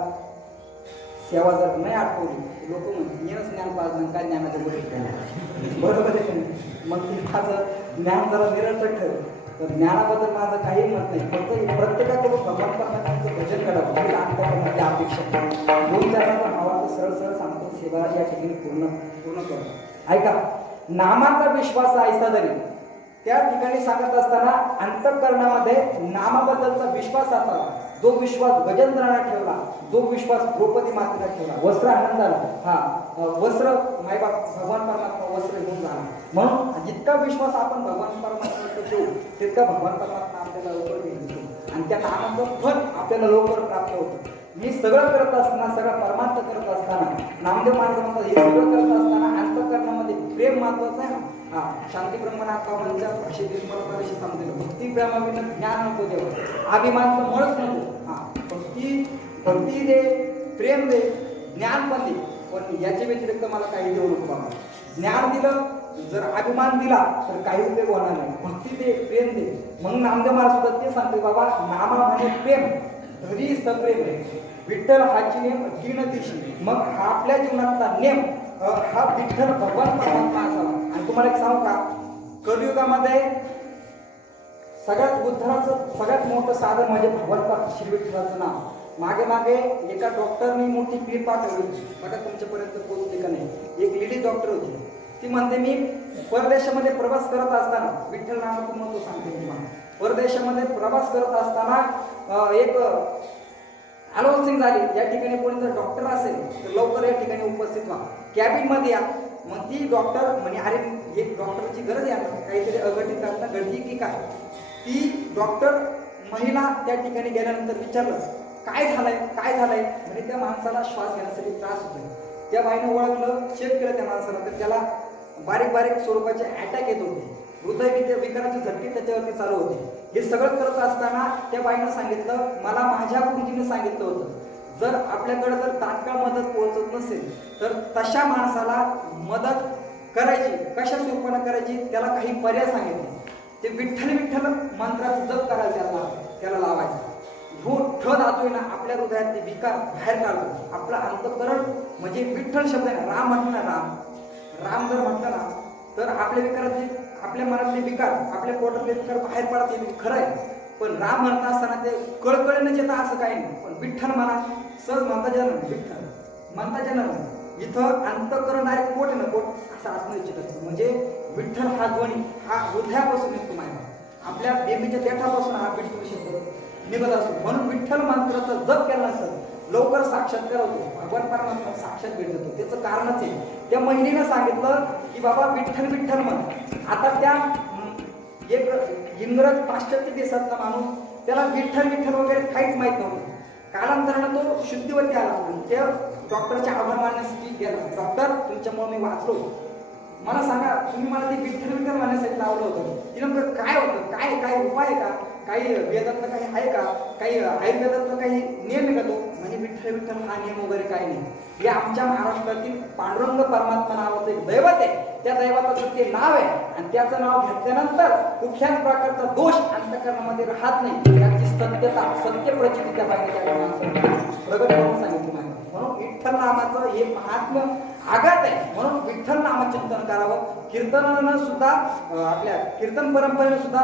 सेवा जर नाही आठवली लोक म्हणतील येणंच ज्ञान पाजन काय ज्ञानाचं गोष्ट बरोबर आहे की नाही. मग ते माझं ज्ञान जरा निरर्थक ठरेल. तर ज्ञानाबद्दल माझं काही मत नाही. फक्त प्रत्येकाकडून भगवान परमात्म्याचं भजन करावं ही अंतःकरणाची अपेक्षा. 2 जणांचा भावाचं सरळ सरळ सांगतो सेवा या ठिकाणी पूर्ण करू. ऐका नामाचा विश्वास ऐसा जरी त्या ठिकाणी सांगत असताना अंतःकरणामध्ये नामाबद्दलचा विश्वास असावा. जो विश्वास गजेंद्राला ठेवला, जो विश्वास द्रौपदी मातेला ठेवला, वस्त्र आनंदाला हा वस्त्र मायबाप भगवान परमात्मा वस्त्र घेऊन झाला. म्हणून जितका विश्वास आपण भगवान परमात्म्यावर ठेवू तितका भगवान परमात्मा आपल्याला लवकर घेऊन आणि त्या नामाचं फळ आपल्याला लवकर प्राप्त होतं. हे सगळं करत असताना सगळं परमार्थ करत असताना नामदेव महाराज म्हणतात हे सगळं करत असताना अंतःकरणामध्ये प्रेम महत्वाचं आहे ना. हा शांती ब्रह्मनाथ म्हणजे भाषेतील परमेश्वराशी समजेल भक्ती प्रेमाविना ज्ञान नको देव अभिमान तर मुळच नको. हा भक्ती दे प्रेम दे ज्ञान पण दे पण याच्या व्यतिरिक्त मला काही देऊ नको बाबा. ज्ञान दिलं जर अभिमान दिला तर काही उपयोग होणार नाही. भक्ती दे प्रेम दे. मग नामदेव महाराज सुद्धा ते सांगते बाबा नामा म्हणे प्रेम हरी सप्रेम विठ्ठल हाची नेम 3 दिशी. मग हा आपल्या जीवनातला नेम हा विठ्ठल भगवान परमात्मा असावा. आणि तुम्हाला एक सांगू का कलियुगामध्ये सगळ्यात उद्धाराचं सगळ्यात मोठं साधन म्हणजे भगवंत श्री विठ्ठलाचं नाव. मागे एका डॉक्टरने मोठी क्लिप पाठवली बघा तुमच्यापर्यंत पोहोचली का नाही. एक लेडी डॉक्टर होती. ती म्हणते मी परदेशामध्ये प्रवास करत असताना विठ्ठल नामाचं महत्व सांगते तुम्हाला. परदेशामध्ये प्रवास करत असताना एक अनाउन्सिंग झाली या ठिकाणी कोणी जर डॉक्टर असेल तर लवकर या ठिकाणी उपस्थित व्हा कॅबिन मध्ये या. मग ती डॉक्टर म्हणे अरे एक डॉक्टरची गरज आहे काहीतरी अघटित घटना घडली की काय. ती डॉक्टर महिला त्या ठिकाणी गेल्यानंतर विचारलं काय झालंय म्हणजे त्या माणसाला श्वास घेण्यासाठी त्रास होतोय. त्या बाईनं ओळखलं चेक केलं त्या माणसाला तर त्याला बारीक स्वरूपाचे अटॅक येत होते. हृदय विकाराचे झटके त्याच्यावरती चालू होते. हे सगळं करत असताना त्या बाईनं सांगितलं मला माझ्या गुरुजीने सांगितलं होतं जर आपल्याकडे जर तात्काळ मदत पोहोचत नसेल तर तशा माणसाला मदत करायची कशा स्वरूपानं करायची त्याला काही पर्याय सांगितले. ते विठ्ठल मंत्राचं जप करायला त्याला लावायचं. हो ठद आतोय ना आपल्या हृदयातले विकार बाहेर काढतो. आपलं अंतःकरण म्हणजे विठ्ठल शब्द आहे ना. राम म्हटलं ना राम जर म्हटलं ना तर आपल्या विकाराचे आपल्या मनातले विकार आपल्या पोटातले विकार बाहेर पडत येते खरं आहे. पण राम म्हणत असताना ते कळकळीनं येतं असं काही नाही. पण विठ्ठल म्हणा सहज म्हणता जन्म विठ्ठल म्हणता जन्म इथं अंतःकरण डायरेक्ट पोट ना पोट असं आत्म इच्छित असतं. म्हणजे विठ्ठल हा ध्वनी हा हृदयापासून येतो माहिती आपल्या बेबीच्या देठापासून हा विठ्ठल शब्द निघत असतो. म्हणून विठ्ठल मंत्राचा जप केल्यानंतर लवकर साक्षात्कार होतो. भगवान परमात्मा साक्षात भेटतो. त्याचं कारणच आहे त्या महिलेनं सांगितलं की बाबा विठ्ठल म्हण. आता त्या एक इंग्रज पाश्चात्य देशातला माणूस त्याला विठ्ठल वगैरे काहीच माहित नव्हतं. कालांतरानं तो शुद्धीवरती आला आणि त्या डॉक्टरचे आभार मानण्यासाठी गेला. डॉक्टर तुमच्यामुळे मी वाचलो मला सांगा तुम्ही मला ते विठ्ठल म्हणण्यासाठी लावलं होतं. ती नेमकं काय होतं काय उपाय आहे का काही वेदातलं काही आहे का काही आयुर्वेदातलं काही नियम आहे का तो म्हणजे विठ्ठल हा नियम वगैरे काही नाही. हे आमच्या महाराष्ट्रातील पांडुरंग परमात्मा नावाचं एक दैवत आहे. त्या दैवताचं ते नाव आहे आणि त्याचं नाव घेतल्यानंतर कुठल्याच प्रकारचा दोष अंतःकरणामध्ये राहत नाही. त्याची सत्यता सत्य प्रचिती त्या पाहिजे त्या माणसाने प्रगट करून सांगितली माहिती. म्हणून विठ्ठल नामाचं हे महात्म्य आघात आहे. म्हणून विठ्ठल नामचिंतन करावं. कीर्तनानं सुद्धा आपल्या कीर्तन परंपरेनं सुद्धा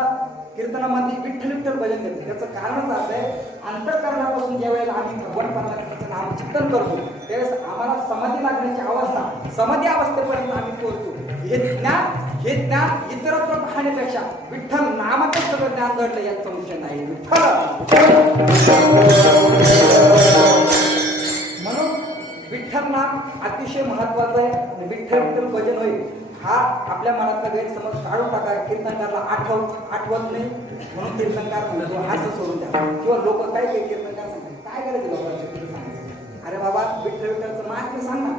कीर्तनामध्ये विठ्ठल विठ्ठल भजन देते. त्याचं कारणच असं आहे, अंतःकरणापासून ज्या वेळेला आम्ही भगवान परमात्म्याचं नामचिंतन करतो त्यावेळेस आम्हाला समाधी लागण्याची अवस्था, समाधी अवस्थेपर्यंत आम्ही पोहोचतो. हे ज्ञान इतरत्र पाहण्यापेक्षा विठ्ठल नामातच सगळं ज्ञान घडलं यात संशय नाही. विठ्ठल म्हणून विठ्ठल नाम अतिशय महत्वाचं आहे. आणि विठ्ठल विठ्ठल भजन होईल हा आपल्या मनातला गैरसमज काढून टाका. कीर्तनकारला आठवत नाही म्हणून कीर्तनकार म्हणतो असं सोडून द्या. किंवा लोक काय कीर्तनकार सांगतात, काय करायचं लोकांचं सांगायचं, अरे बाबा विठ्ठल विठ्ठलचं महात्म्य सांग ना.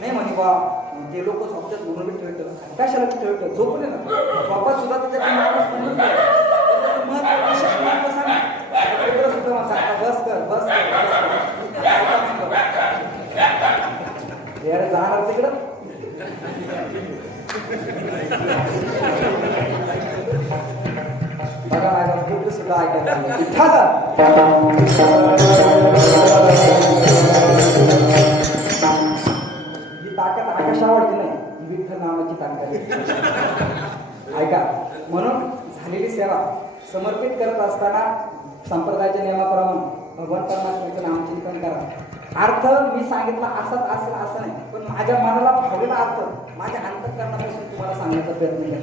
नाही म्हणे बा ते लोक झोपतात म्हणून विठ्ठल विठ्ठल. कशाला विठ्ठल विठ्ठल झोपले ना झोपात सुद्धा त्याच्या महत्व सांग ना. सुद्धा म्हणतात बस कर बस कर जाणार तिकडं. बघा माझ्या कुठे सुद्धा ऐकायला ही ताकद आकाशावरती नाही, ही विठ्ठल नामाची ताकद आहे. ऐका, म्हणून झालेली सेवा समर्पित करत असताना संप्रदायाच्या नियमाप्रमाणे भगवान परमात्म्याचं नामचिंतन करा. अर्थ मी सांगितला असाच असेल असं नाही, पण माझ्या मनाला भावलेला अर्थ माझ्या अंतःकरणापासून तुम्हाला सांगण्याचा प्रयत्न केला.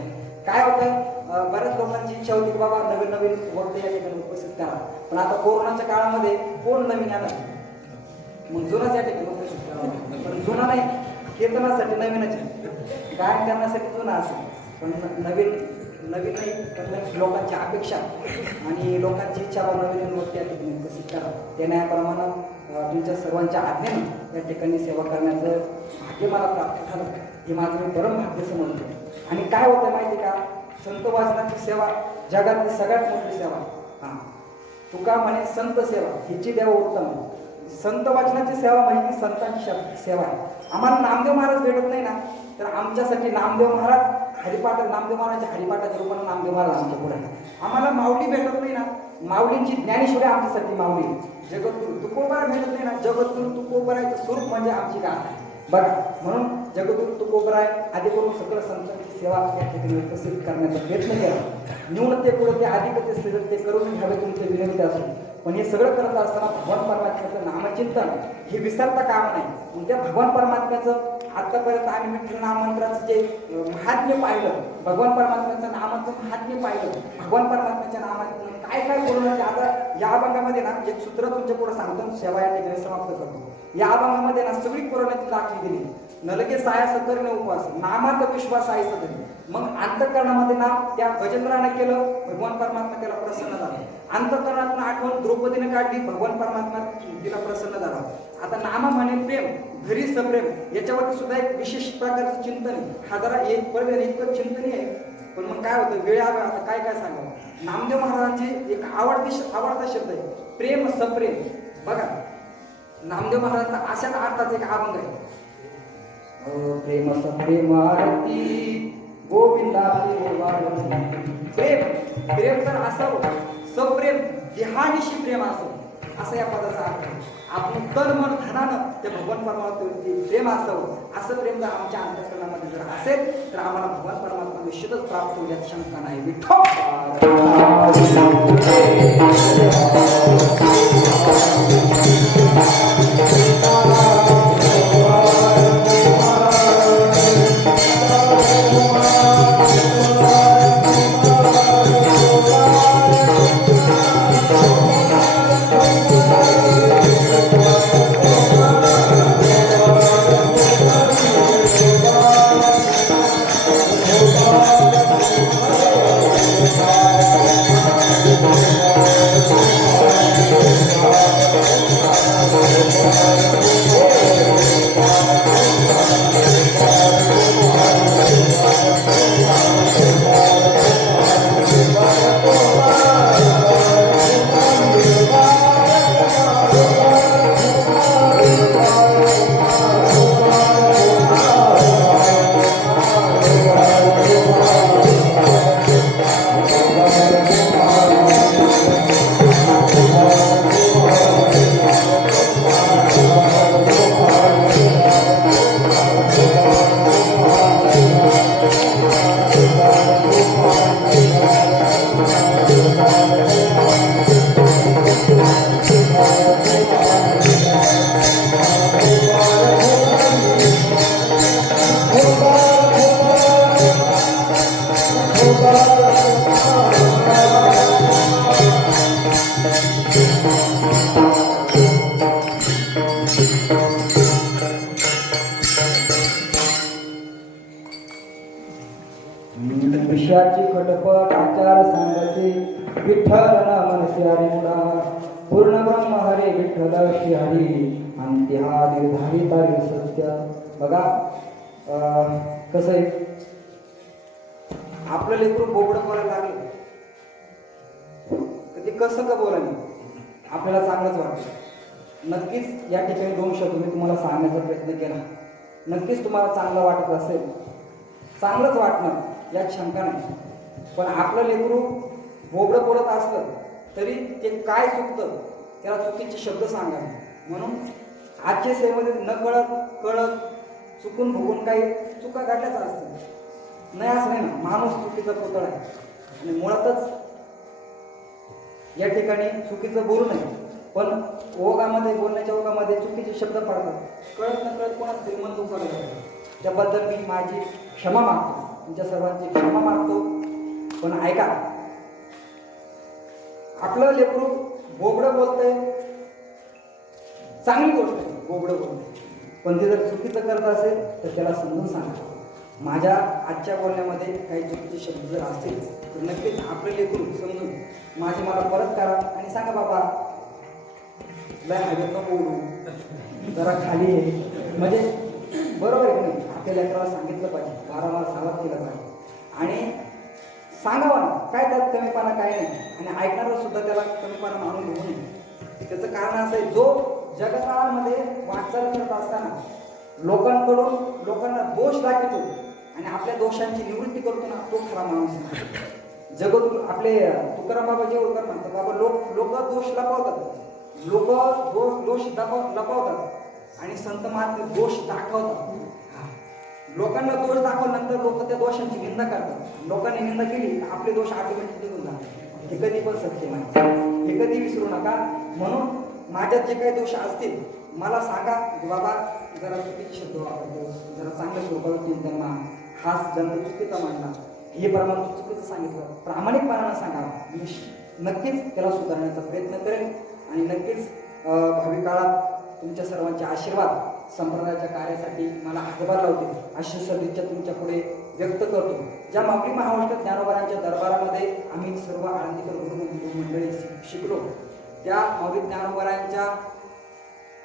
काय होतं, बऱ्याच लोकांची इच्छा होती की बाबा नवीन नवीन वक्ते या ठिकाणी उपस्थित करा, पण आता कोरोनाच्या काळामध्ये कोण नवीन आलं, मग जुनाच या ठिकाणी उपस्थित करा. पण जुना नाही, कीर्तनासाठी नवीनच आहे, गायन करण्यासाठी जुना असेल, पण नवीन नाही. पण लोकांची अपेक्षा आणि लोकांची इच्छा नवीन वक्ते या ठिकाणी उपस्थित करा. त्या न्यायाप्रमाणे तुमच्या सर्वांच्या आज्ञेने या ठिकाणी सेवा करण्याचं भाग्य मला प्राप्त झालं. हे माझं मी परम भाग्य समजतो. आणि काय होतं माहिती का, संत वाचनाची सेवा जगातली सगळ्यात मोठी सेवा. हां, तुका म्हणे संत सेवा हिची देव उत्तम. संत वाचनाची सेवा म्हणजे संतांची सेवा आहे. आम्हाला नामदेव महाराज भेटत नाही ना, तर आमच्यासाठी नामदेव महाराज नामदेव महाराजच्या हरिपाठाच्या रूपाने नामदेव महाराज आमच्या पुढे आहे. आम्हाला माऊली भेटत नाही ना, माऊलींची ज्ञानेश्वरी आमच्यासाठी माऊली. जगद्गुरु तुकोबरा भेटत नाही ना, जगद्गुरु तुकोबरायचं स्वरूप म्हणजे आमची गाथा आहे. बघा, म्हणून जगद्गुरु तुकोबराय आधी करून सगळं संतांची सेवा या ठिकाणी विकसित करण्याचा प्रयत्न केला. न्यून ते पुढे ते अधिक ते करून घ्यावे तुमचे विनंती असो. पण हे सगळं करत असताना भगवान परमात्म्याचं नामचिंतन हे विसरता काम नाही. मग त्या भगवान परमात्म्याचं आतापर्यंत आम्ही विठ्ठल नाममंत्राचं जे महात्म्य पाहिलं, भगवान परमात्म्याचं नामाचं महात्म्य पाहिलं, भगवान परमात्म्याच्या नामात काय काय बोलून आता या अभंगामध्ये ना एक सूत्र तुमच्या पुढे सांगतो, सेवा या ठिकाणी समाप्त करतो. या अभंगामध्ये ना सगळी पुरवण्याची दाखली दिली. नलगे साया सतरणे उपवास नामाचा विश्वास आहे सतरी. मग अंतःकरणामध्ये नाम त्या गजेंद्राने केलं, भगवान परमात्मा त्याला प्रसन्न झाला. अंतःकरणातून आठवण द्रौपदीने काढली, भगवान परमात्मा तिला प्रसन्न झाला. आता नामा म्हणे प्रेम घरी सप्रेम, याच्यावरती सुद्धा एक विशेष प्रकारचं चिंतन आहे. हा जरा एक पडले इतकं चिंतन आहे, पण मग काय होतं वेळ आता काय काय सांगावं. नामदेव महाराजांची एक आवडता शब्द आहे प्रेम सप्रेम. बघा, नामदेव महाराजांचा अशाच अर्थाचा एक अभंग आहे. प्रेम सप्रेम आरती गोविंदा प्रेम तर असावं, सप्रेम देहानिशी प्रेम असावं, असं या पदाचा अर्थ आहे. आपण तन मन धनानं ते भगवान परमात्म्यावरती प्रेम असावं. असं प्रेम जर आमच्या अंतःकरणामध्ये जर असेल तर आम्हाला भगवान परमात्मा निश्चितच प्राप्त होईल यात शंका नाही. विठ्ठल विठ्ठल श्रीहरी आणि त्या निर्धारित आहे सत्य. बघा कसं आहे, आपलं लेकरू बोबडं बोलायला लागलं तर ते कसं का बोलायला आपल्याला चांगलंच वाटतं. नक्कीच या ठिकाणी 2 शब्द मी तुम्हाला सांगण्याचा प्रयत्न केला. नक्कीच तुम्हाला चांगलं वाटत असेल, चांगलंच वाटणार यात शंका नाही. पण आपलं लेकरू बोबडं बोलत असलं तरी ते काय चुकतं त्याला चुकीचे शब्द सांगावे. म्हणून आजच्या सेवेमध्ये न कळत कळत चुकून भुकून काही चुका घडल्याच असतील. नाही असं नाही ना, माणूस चुकीचा पुतळा आहे आणि मुळातच या ठिकाणी चुकीचं बोलू नये. पण ओघामध्ये बोलण्याच्या ओघामध्ये चुकीचे शब्द पडतात, कळत न कळत कोणाच तरी मन दुखावलं जातं. त्याबद्दल मी माझी क्षमा मागतो, तुमच्या सर्वांची क्षमा मागतो. पण ऐका, आपलं लेकरू बोबडं बोलतंय, चांगली गोष्ट आहे बोबडं बोलतंय, पण ते जर चुकीचं करत असेल तर त्याला समजून सांगा. माझ्या आजच्या बोलण्यामध्ये काही चुकीचे शब्द जर असतील तर नक्कीच आपलं लेकरू समजून मला परत करा आणि सांगा, बाबा लय हवेत नको बोलू, जरा खाली आहे. म्हणजे बरोबर आहे नाही, आपल्या लेकराला सांगितलं पाहिजे, वारंवार सावध केलं पाहिजे आणि सांगावं ना, काय त्यात कमीपणा काय नाही. आणि ऐकणारं सुद्धा त्याला कमीपणा मानून घेऊ नये. त्याचं कारण असं आहे, जो जगतामध्ये वाटचाल करत असताना लोकांना दोष दाखवतो आणि आपल्या दोषांची निवृत्ती करतो ना, तो खरा माणूस आहे. आपले तुकाराम बाबा जे होतात म्हणतात, बाबा लोक दोष लपवतात, दोष लपवतात आणि संत महात्मे दोष दाखवतात. लोकांना दोष दाखवल्यानंतर लोक त्या दोषांची निंदा करतात. लोकांनी निंदा केली आपले दोष ऑटोमॅटिक निघून जातात. हे कधी पण सत्य नाही, हे कधी विसरू नका. म्हणून माझ्यात जे काही दोष असतील मला सांगा, बाबा जरा चुकीचे शब्द वापरतो, जरा चांगल्या स्वरूपात त्यांना हाच जन्म चुकीचा मांडला, हे प्रमाण चुकीचं सांगितलं, प्रामाणिकपणानं सांगा. मी नक्कीच त्याला सुधारण्याचा प्रयत्न करेन आणि नक्कीच भावी काळात तुमच्या सर्वांचे आशीर्वाद संप्रदायाच्या कार्यासाठी मला हातभार लावते अशी सदिच्छा तुमच्या पुढे व्यक्त करतो. ज्या माऊली महाराष्ट्र ज्ञानोबारांच्या दरबारामध्ये आम्ही सर्व आळंदीकर गुरु मंडळी शिकलो, त्या माऊली ज्ञानोबारांच्या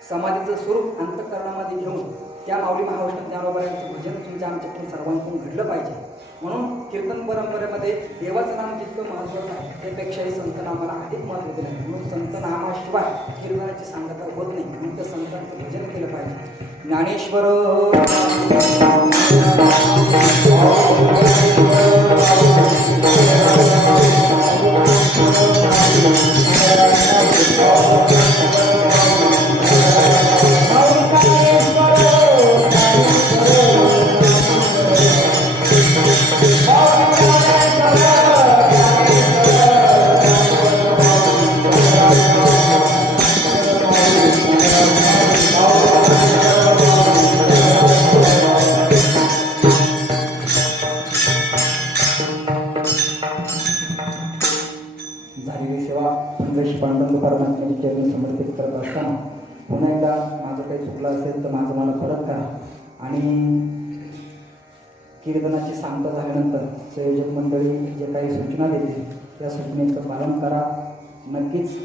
समाधीचं स्वरूप अंतःकरणामध्ये घेऊन त्या माऊली महाराष्ट्र ज्ञानोबारांचं भजन तुमच्या आमच्याकडून सर्वांकडून घडलं पाहिजे. म्हणून कीर्तन परंपरेमध्ये देवाचं नाम जितकं महत्त्वाचं आहे त्यापेक्षाही संत नामाला अधिक महत्त्व दिलं आहे. म्हणून संत नामाशिवाय कीर्तनाची सांगता होत नाही. म्हणून त्या संतांचं भजन केलं पाहिजे. ज्ञानेश्वर झालेली सेवा पंढरीशी पांडुरंग परमात्म्याची चरणी समर्पित करत असताना पुन्हा एकदा माझं काही चुकलं असेल तर माझं मला परत करा. आणि कीर्तनाची सांगता झाल्यानंतर संयोजक मंडळी जे काही सूचना देतील त्या सूचनेचं पालन करा. नक्कीच